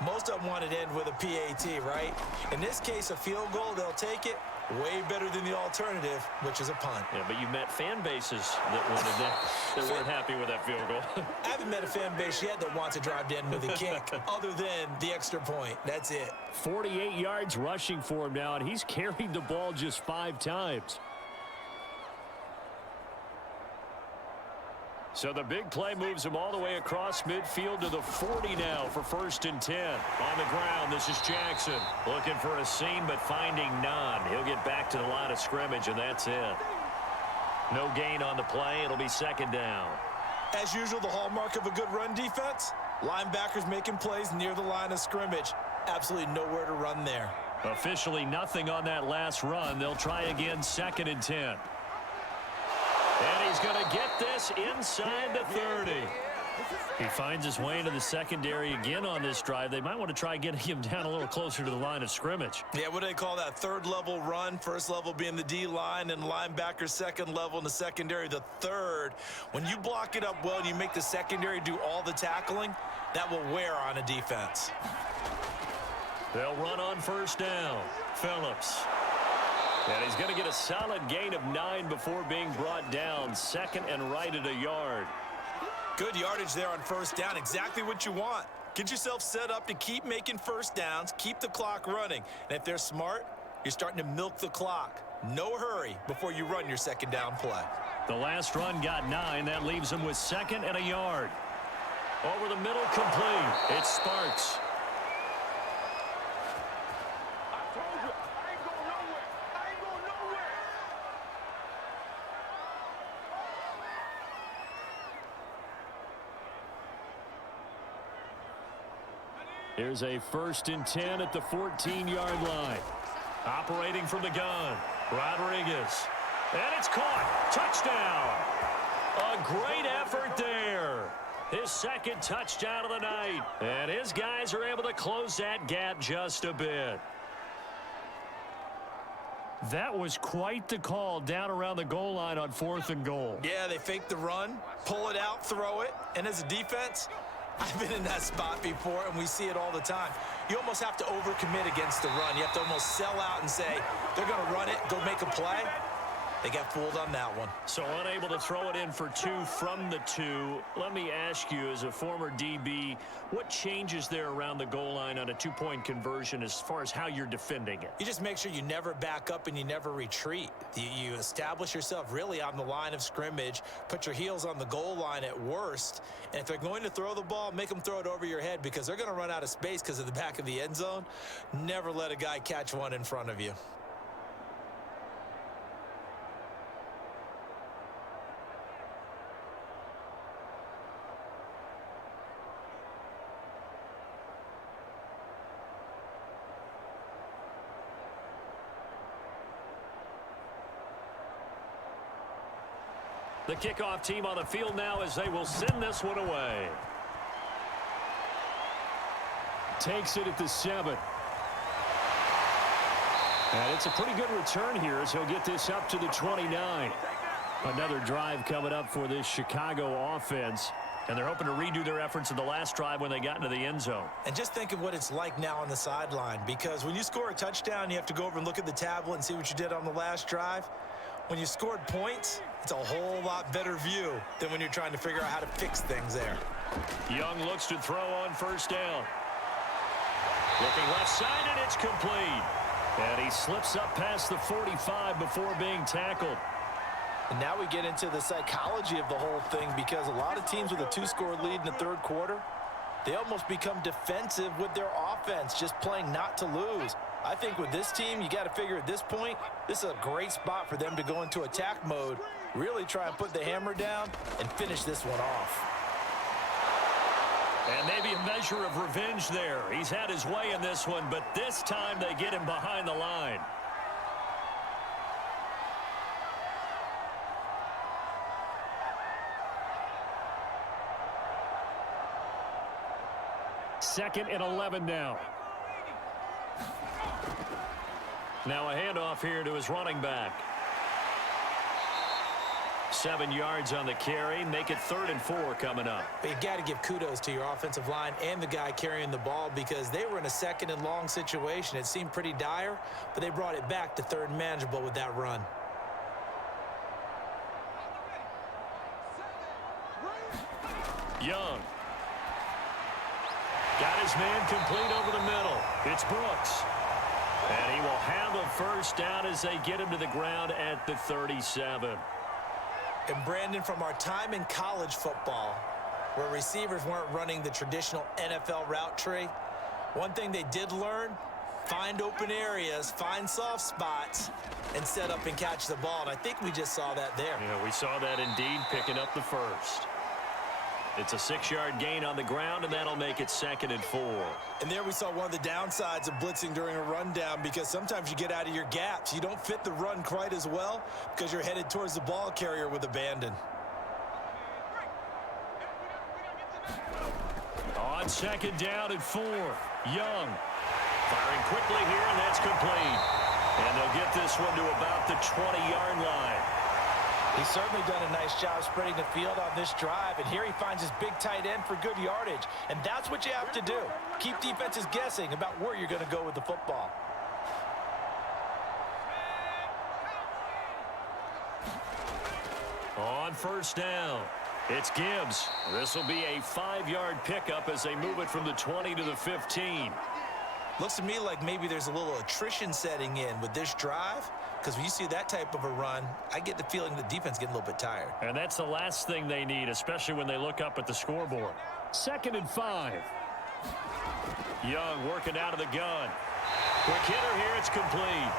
Most of them wanted to end with a PAT, right? In this case, a field goal, they'll take it. Way better than the alternative, which is a punt. Yeah, but you met fan bases that weren't happy with that field goal. I haven't met a fan base yet that wants to drive to end with a kick other than the extra point. That's it. 48 yards rushing for him now, and he's carried the ball just 5 times. So the big play moves him all the way across midfield to the 40 now for 1st and 10. On the ground, this is Jackson. Looking for a seam, but finding none. He'll get back to the line of scrimmage, and that's it. No gain on the play. It'll be 2nd down. As usual, the hallmark of a good run defense, linebackers making plays near the line of scrimmage. Absolutely nowhere to run there. Officially nothing on that last run. They'll try again, 2nd and 10. And he's going to get this inside the 30. He finds his way into the secondary again on this drive. They might want to try getting him down a little closer to the line of scrimmage. Yeah, what do they call that? 3rd level run. 1st level being the D-line, and linebacker 2nd level in the secondary, the 3rd. When you block it up well and you make the secondary do all the tackling, that will wear on a defense. They'll run on 1st down. Phillips. And he's going to get a solid gain of 9 before being brought down. 2nd and right at a yard. Good yardage there on 1st down. Exactly what you want. Get yourself set up to keep making 1st downs, keep the clock running. And if they're smart, you're starting to milk the clock. No hurry before you run your 2nd down play. The last run got 9. That leaves him with 2nd and a yard. Over the middle, complete. It's Sparks. Here's a 1st and 10 at the 14-yard line. Operating from the gun, Rodriguez. And it's caught. Touchdown. A great effort there. His 2nd touchdown of the night. And his guys are able to close that gap just a bit. That was quite the call down around the goal line on 4th and goal. Yeah, they fake the run, pull it out, throw it. And as a defense, I've been in that spot before, and we see it all the time. You almost have to overcommit against the run. You have to almost sell out and say, they're going to run it, go make a play. They got fooled on that one. So unable to throw it in for 2 from the 2. Let me ask you, as a former DB, what changes there around the goal line on a 2-point conversion as far as how you're defending it? You just make sure you never back up and you never retreat. You establish yourself really on the line of scrimmage, put your heels on the goal line at worst, and if they're going to throw the ball, make them throw it over your head because they're going to run out of space because of the back of the end zone. Never let a guy catch one in front of you. The kickoff team on the field now as they will send this one away. Takes it at the 7. And it's a pretty good return here as he'll get this up to the 29. Another drive coming up for this Chicago offense. And they're hoping to redo their efforts in the last drive when they got into the end zone. And just think of what it's like now on the sideline, because when you score a touchdown, you have to go over and look at the tablet and see what you did on the last drive. When you scored points, it's a whole lot better view than when you're trying to figure out how to fix things there. Young looks to throw on 1st down. Looking left side, and it's complete. And he slips up past the 45 before being tackled. And now we get into the psychology of the whole thing, because a lot of teams with a 2-score lead in the 3rd quarter, they almost become defensive with their offense, just playing not to lose. I think with this team, you got to figure at this point, this is a great spot for them to go into attack mode, really try and put the hammer down and finish this one off. And maybe a measure of revenge there. He's had his way in this one, but this time they get him behind the line. Second and 11 now. Now a handoff here to his running back. 7 yards on the carry. Make it 3rd and 4 coming up. But you got to give kudos to your offensive line and the guy carrying the ball because they were in a 2nd and long situation. It seemed pretty dire, but they brought it back to 3rd and manageable with that run. Young. Got his man complete over the middle. It's Brooks. And he will have a first down as they get him to the ground at the 37. And Brandon, from our time in college football, where receivers weren't running the traditional NFL route tree, one thing they did learn, find open areas, find soft spots, and set up and catch the ball. And I think we just saw that there. Yeah, we saw that indeed, picking up the first. It's a 6-yard gain on the ground, and that'll make it 2nd and 4. And there we saw one of the downsides of blitzing during a rundown because sometimes you get out of your gaps. You don't fit the run quite as well because you're headed towards the ball carrier with abandon. On 2nd down and 4, Young. Firing quickly here, and that's complete. And they'll get this one to about the 20-yard line. He's certainly done a nice job spreading the field on this drive, and here he finds his big tight end for good yardage. And that's what you have to do. Keep defenses guessing about where you're going to go with the football. On 1st down, it's Gibbs. This will be a 5-yard pickup as they move it from the 20 to the 15. Looks to me like maybe there's a little attrition setting in with this drive, because when you see that type of a run, I get the feeling the defense getting a little bit tired. And that's the last thing they need, especially when they look up at the scoreboard. 2nd and 5. Young working out of the gun. Quick hitter here, it's complete.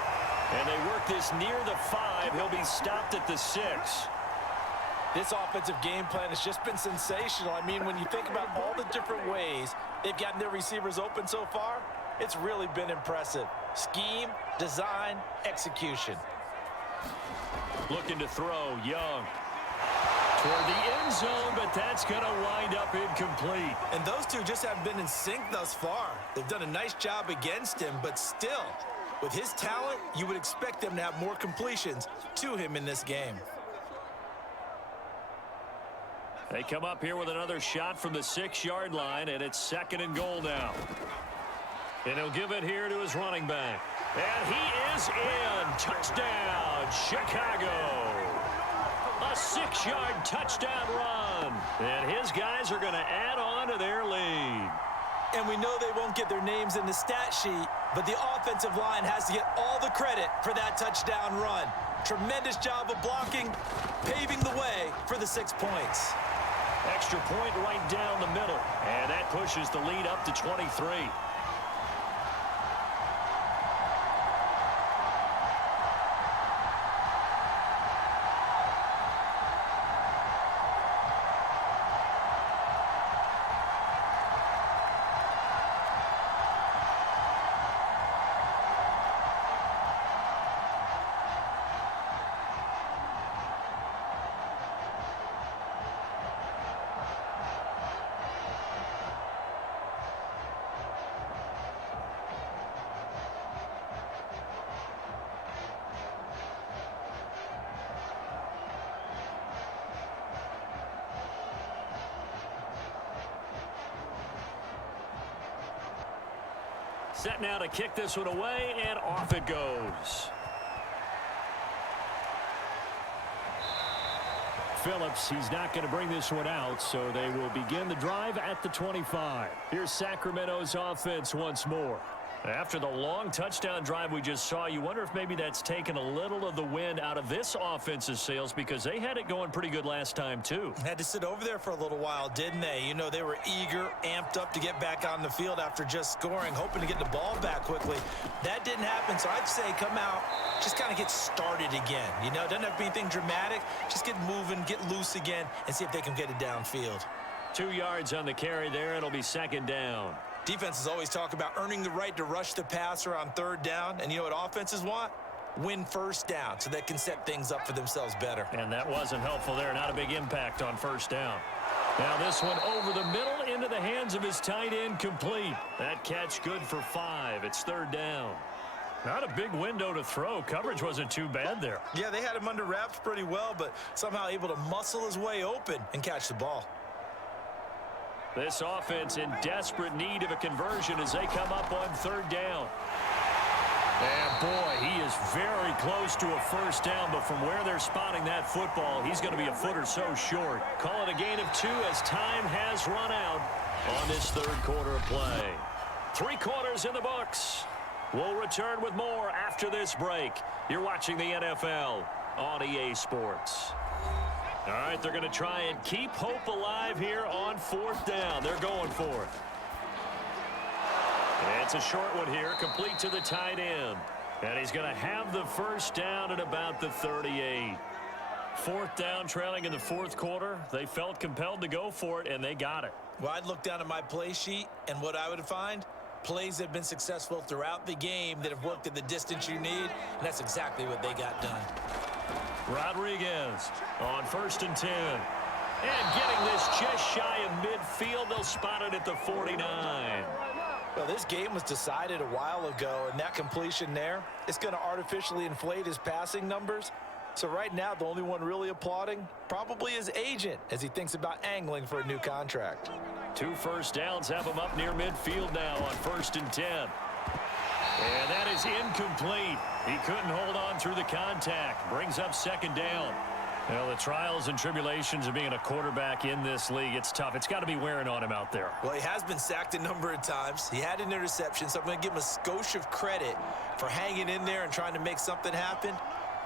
And they work this near the 5. He'll be stopped at the 6. This offensive game plan has just been sensational. I mean, when you think about all the different ways they've gotten their receivers open so far, it's really been impressive. Scheme, design, execution. Looking to throw, Young. Toward the end zone, but that's going to wind up incomplete. And those two just haven't been in sync thus far. They've done a nice job against him, but still, with his talent, you would expect them to have more completions to him in this game. They come up here with another shot from the 6-yard line, and it's 2nd and goal now. And he'll give it here to his running back. And he is in. Touchdown, Chicago. A 6-yard touchdown run. And his guys are going to add on to their lead. And we know they won't get their names in the stat sheet, but the offensive line has to get all the credit for that touchdown run. Tremendous job of blocking, paving the way for the 6 points. Extra point right down the middle. And that pushes the lead up to 23. Set now to kick this one away, and off it goes. Phillips, he's not going to bring this one out, so they will begin the drive at the 25. Here's Sacramento's offense once more. After the long touchdown drive we just saw, you wonder if maybe that's taken a little of the wind out of this offense's sails because they had it going pretty good last time, too. Had to sit over there for a little while, didn't they? You know, they were eager, amped up to get back on the field after just scoring, hoping to get the ball back quickly. That didn't happen, so I'd say come out, just kind of get started again. You know, doesn't have to be anything dramatic. Just get moving, get loose again, and see if they can get it downfield. 2 yards on the carry there. It'll be 2nd down. Defenses always talk about earning the right to rush the passer on 3rd down. And you know what offenses want? Win 1st down so they can set things up for themselves better. And that wasn't helpful there. Not a big impact on 1st down. Now this one over the middle into the hands of his tight end, complete. That catch good for 5. It's 3rd down. Not a big window to throw. Coverage wasn't too bad there. Yeah, they had him under wraps pretty well, but somehow able to muscle his way open and catch the ball. This offense in desperate need of a conversion as they come up on 3rd down. And boy, he is very close to a first down, but from where they're spotting that football, he's going to be a foot or so short. Call it a gain of 2 as time has run out on this 3rd quarter of play. 3 quarters in the books. We'll return with more after this break. You're watching the NFL on EA Sports. All right, they're going to try and keep hope alive here on 4th down. They're going for it. It's a short one here, complete to the tight end. And he's going to have the first down at about the 38. 4th down, trailing in the 4th quarter. They felt compelled to go for it, and they got it. Well, I'd look down at my play sheet, and what I would find, plays that have been successful throughout the game that have worked at the distance you need, and that's exactly what they got done. Rodriguez on 1st and 10. And getting this just shy of midfield, they'll spot it at the 49. Well, this game was decided a while ago, and that completion there, it's going to artificially inflate his passing numbers. So right now, the only one really applauding probably his agent as he thinks about angling for a new contract. 2 first downs have him up near midfield now on 1st and 10. And that is incomplete. He couldn't hold on through the contact. Brings up 2nd down. Well, the trials and tribulations of being a quarterback in this league, it's tough. It's got to be wearing on him out there. Well, he has been sacked a number of times. He had an interception, so I'm going to give him a skosh of credit for hanging in there and trying to make something happen,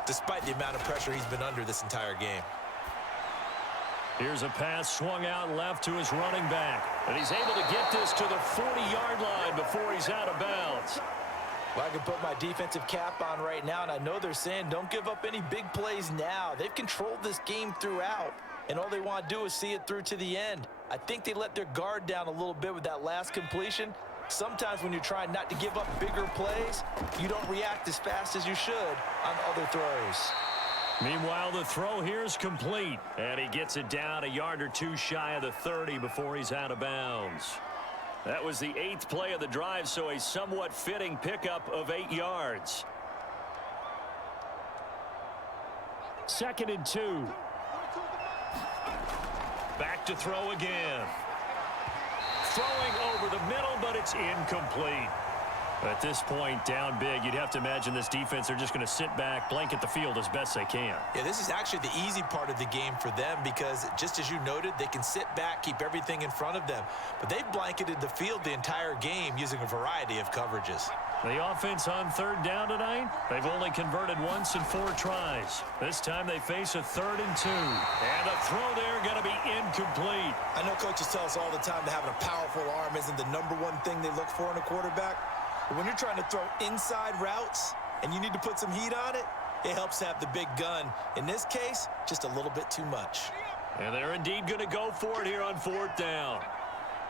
despite the amount of pressure he's been under this entire game. Here's a pass swung out left to his running back. And he's able to get this to the 40-yard line before he's out of bounds. Well, I can put my defensive cap on right now, and I know they're saying don't give up any big plays now. They've controlled this game throughout, and all they want to do is see it through to the end. I think they let their guard down a little bit with that last completion. Sometimes when you're trying not to give up bigger plays, you don't react as fast as you should on other throws. Meanwhile, the throw here is complete, and he gets it down a yard or 2 shy of the 30 before he's out of bounds. That was the 8th play of the drive, so a somewhat fitting pickup of 8 yards. 2nd and 2. Back to throw again. Throwing over the middle, but it's incomplete. At this point, down big, you'd have to imagine this defense are just going to sit back, blanket the field as best they can. Yeah, this is actually the easy part of the game for them because, just as you noted, they can sit back, keep everything in front of them. But they've blanketed the field the entire game using a variety of coverages. The offense on 3rd down tonight, they've only converted once in 4 tries. This time they face a 3rd and 2. And a throw there going to be incomplete. I know coaches tell us all the time that having a powerful arm isn't the #1 thing they look for in a quarterback. But when you're trying to throw inside routes and you need to put some heat on it, it helps have the big gun. In this case, just a little bit too much. And they're indeed going to go for it here on 4th down.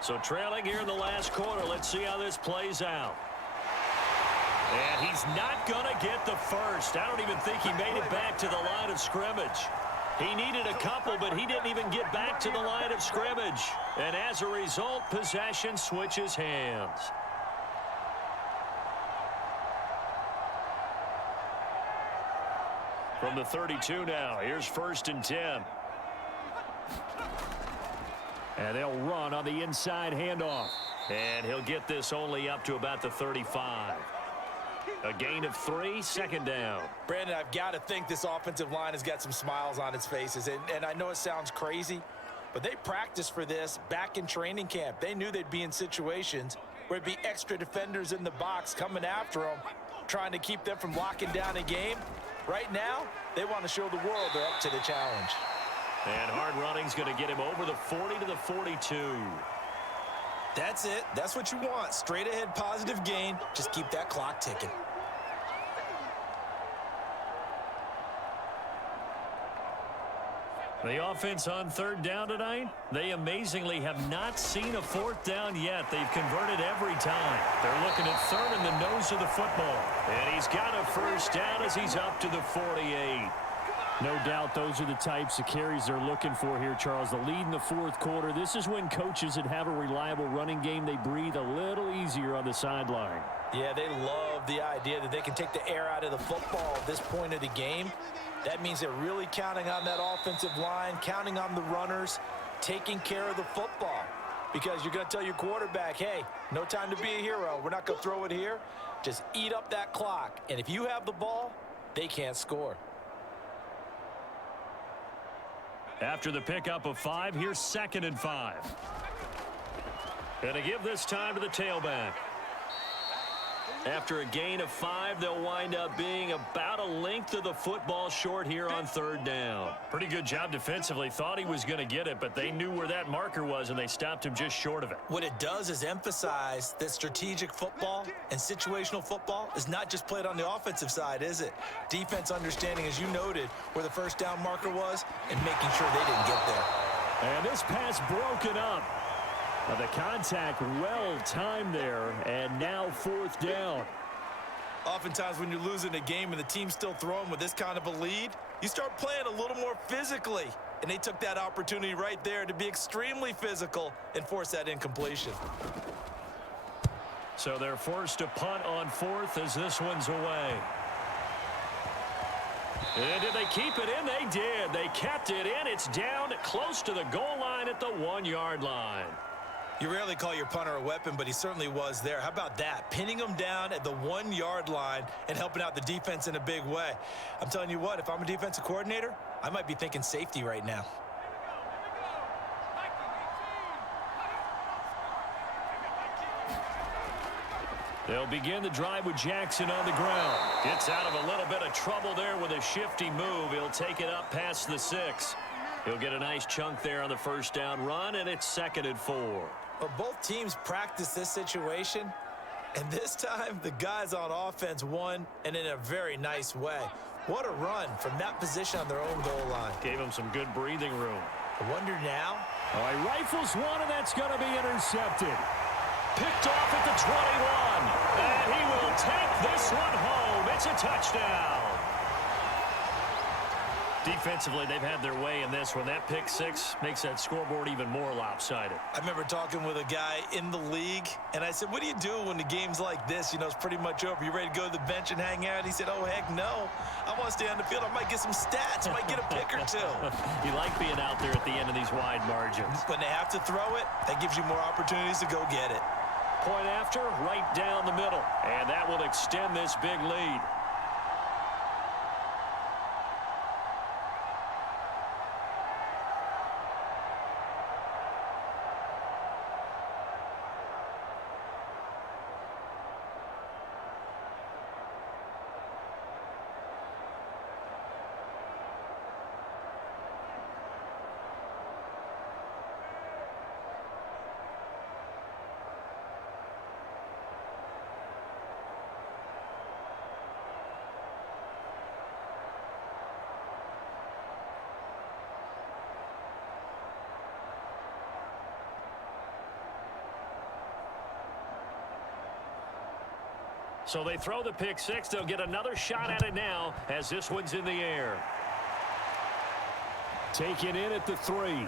So trailing here in the last quarter, let's see how this plays out. And he's not going to get the first. I don't even think he made it back to the line of scrimmage. He needed a couple, but he didn't even get back to the line of scrimmage. And as a result, possession switches hands. From the 32 now, here's 1st and 10. And they'll run on the inside handoff. And he'll get this only up to about the 35. A gain of 3, 2nd down. Brandon, I've got to think this offensive line has got some smiles on its faces. And I know it sounds crazy, but they practiced for this back in training camp. They knew they'd be in situations where there'd be extra defenders in the box coming after them, trying to keep them from locking down a game. Right now, they want to show the world they're up to the challenge. And hard running's going to get him over the 40 to the 42. That's it. That's what you want. Straight ahead positive gain. Just keep that clock ticking. The offense on 3rd down tonight, they amazingly have not seen a 4th down yet. They've converted every time. They're looking at 3rd in the nose of the football. And he's got a first down as he's up to the 48. No doubt those are the types of carries they're looking for here, Charles. The lead in the 4th quarter. This is when coaches that have a reliable running game, they breathe a little easier. easier on the sideline. Yeah, they love the idea that they can take the air out of the football at this point of the game. That means they're really counting on that offensive line, counting on the runners, taking care of the football. Because you're going to tell your quarterback, hey, no time to be a hero. We're not going to throw it here. Just eat up that clock. And if you have the ball, they can't score. After the pickup of 5, here's 2nd and 5. And to give this time to the tailback. After a gain of 5, they'll wind up being about a length of the football short here on 3rd down. Pretty good job defensively. Thought he was going to get it, but they knew where that marker was, and they stopped him just short of it. What it does is emphasize that strategic football and situational football is not just played on the offensive side, is it? Defense understanding, as you noted, where the 1st down marker was and making sure they didn't get there. And this pass broken up. The contact well timed there, and now 4th down. Oftentimes when you're losing a game and the team's still throwing with this kind of a lead, you start playing a little more physically. And they took that opportunity right there to be extremely physical and force that incompletion. So they're forced to punt on 4th as this one's away. And did they keep it in? They did. They kept it in. It's down close to the goal line at the 1-yard line. You rarely call your punter a weapon, but he certainly was there. How about that? Pinning him down at the 1-yard line and helping out the defense in a big way. I'm telling you what, if I'm a defensive coordinator, I might be thinking safety right now. They'll begin the drive with Jackson on the ground. Gets out of a little bit of trouble there with a shifty move. He'll take it up past the 6. He'll get a nice chunk there on the 1st down run, and it's 2nd and 4. Well, both teams practice this situation, and this time the guys on offense won, and in a very nice way. What a run from that position on their own goal line. Gave him some good breathing room. I wonder now. All right, rifles one, and that's going to be intercepted. Picked off at the 21, and he will take this one home. It's a touchdown. Defensively, they've had their way in this one. That pick 6 makes that scoreboard even more lopsided. I remember talking with a guy in the league, and I said, what do you do when the game's like this? You know, it's pretty much over. You ready to go to the bench and hang out? He said, oh, heck no. I want to stay on the field. I might get some stats. I might get a pick or 2. You like being out there at the end of these wide margins. When they have to throw it, that gives you more opportunities to go get it. Point after, right down the middle. And that will extend this big lead. So they throw the pick 6. They'll get another shot at it now as this one's in the air. Taken in at the 3.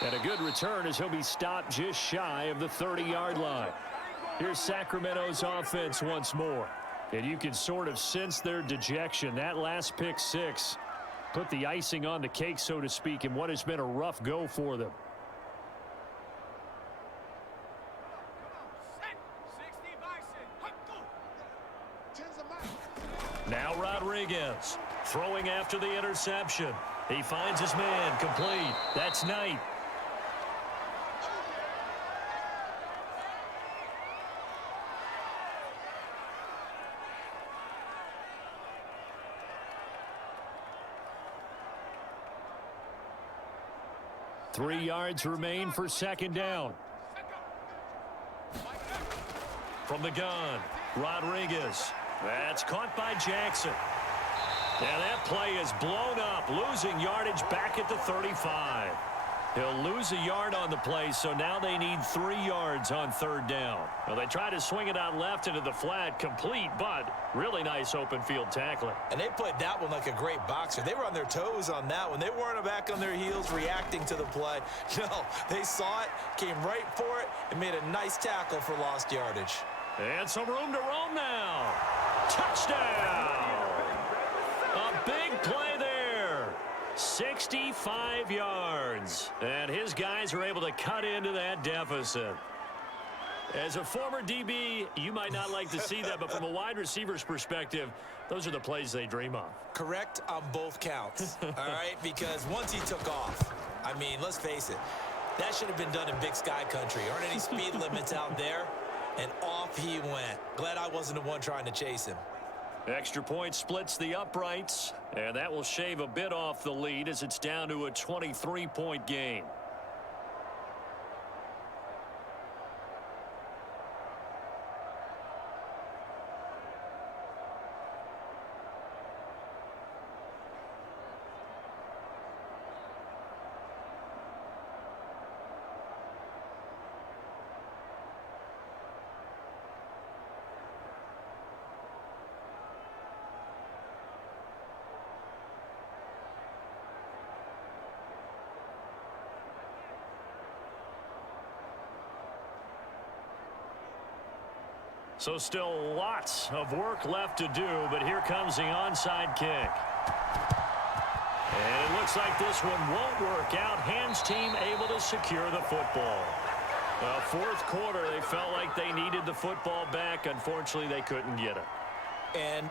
And a good return as he'll be stopped just shy of the 30-yard line. Here's Sacramento's offense once more. And you can sort of sense their dejection. That last pick 6 put the icing on the cake, so to speak, in what has been a rough go for them. Now Rodriguez throwing after the interception. He finds his man complete. That's Knight. Three yards remain for 2nd down. From the gun, Rodriguez. That's caught by Jackson. And that play is blown up, losing yardage back at the 35. He'll lose a yard on the play, so now they need 3 yards on 3rd down. Well, they try to swing it out left into the flat, complete, but really nice open field tackling. And they played that one like a great boxer. They were on their toes on that one. They weren't back on their heels reacting to the play. No, they saw it, came right for it, and made a nice tackle for lost yardage. And some room to roam now. Touchdown! A big play there. 65 yards. And his guys are able to cut into that deficit. As a former DB, you might not like to see that, but from a wide receiver's perspective, those are the plays they dream of. Correct on both counts, all right? Because once he took off, I mean, let's face it, that should have been done in Big Sky Country. Aren't any speed limits out there? And off he went. Glad I wasn't the one trying to chase him. Extra point splits the uprights, and that will shave a bit off the lead as it's down to a 23-point game. So still lots of work left to do, but here comes the onside kick. And it looks like this one won't work out. Hands team able to secure the football. 4th quarter, they felt like they needed the football back. Unfortunately, they couldn't get it. And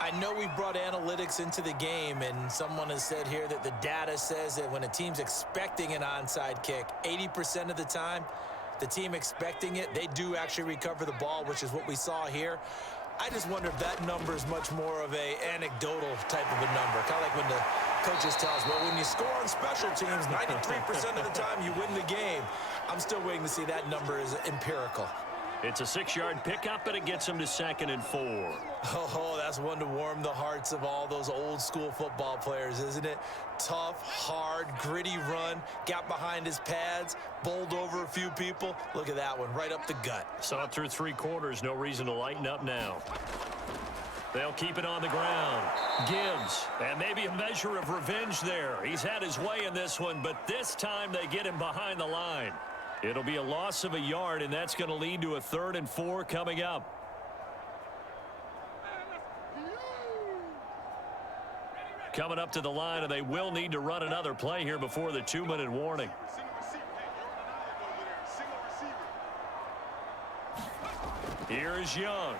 I know we brought analytics into the game, and someone has said here that the data says that when a team's expecting an onside kick, 80% of the time, the team expecting it, they do actually recover the ball, which is what we saw here. I just wonder if that number is much more of a anecdotal type of a number. Kind of like when the coaches tell us, well, when you score on special teams, 93% of the time you win the game. I'm still waiting to see that number is empirical. It's a 6-yard pickup, and it gets them to 2nd and 4. Oh, that's one to warm the hearts of all those old school football players, isn't it? Tough, hard, gritty run, got behind his pads, bowled over a few people. Look at that one, right up the gut. Saw it through 3 quarters, no reason to lighten up now. They'll keep it on the ground. Gibbs, and maybe a measure of revenge there. He's had his way in this one, but this time they get him behind the line. It'll be a loss of a yard, and that's going to lead to a 3rd and 4 coming up. Coming up to the line, and they will need to run another play here before the 2-minute warning. Here is Young.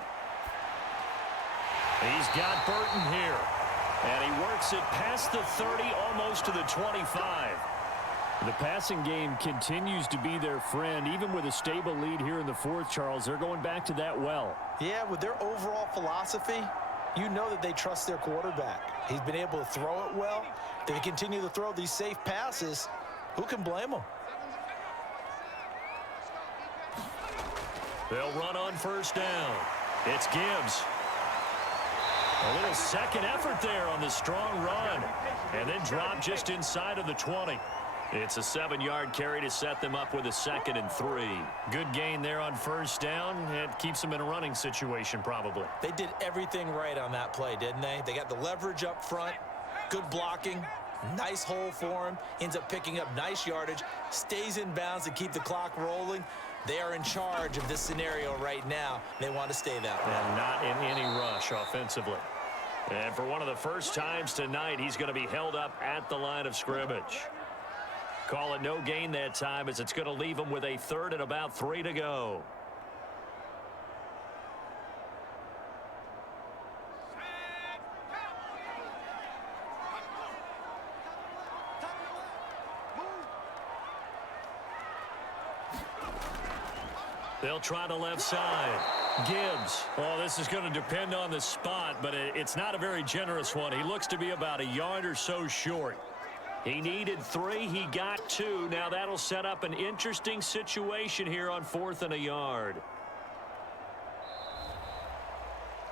He's got Burton here. And he works it past the 30, almost to the 25. The passing game continues to be their friend. Even with a stable lead here in the 4th, Charles, they're going back to that well. Yeah, with their overall philosophy, you know that they trust their quarterback. He's been able to throw it well. They continue to throw these safe passes. Who can blame them? They'll run on 1st down. It's Gibbs. A little second effort there on the strong run. And then drop just inside of the 20. It's a 7-yard carry to set them up with a 2nd and 3. Good gain there on 1st down. It keeps them in a running situation probably. They did everything right on that play, didn't they? They got the leverage up front, good blocking, nice hole for him, ends up picking up nice yardage, stays in bounds to keep the clock rolling. They are in charge of this scenario right now. They want to stay that way. And not in any rush offensively. And for one of the first times tonight, he's going to be held up at the line of scrimmage. Call it no gain that time, as it's going to leave him with a 3rd and about 3 to go. They'll try the left side. Gibbs. Oh, this is going to depend on the spot, but it's not a very generous one. He looks to be about a yard or so short. He needed 3. He got 2. Now that'll set up an interesting situation here on 4th and a yard.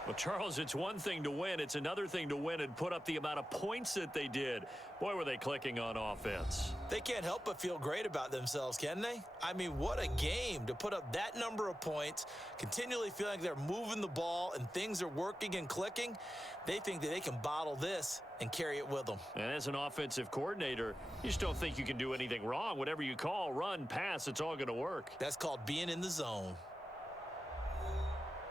Well, Charles, it's one thing to win. It's another thing to win and put up the amount of points that they did. Boy, were they clicking on offense. They can't help but feel great about themselves, can they? I mean, what a game to put up that number of points, continually feeling like they're moving the ball and things are working and clicking. They think that they can bottle this and carry it with them. And as an offensive coordinator, you just don't think you can do anything wrong. Whatever you call, run, pass, it's all going to work. That's called being in the zone.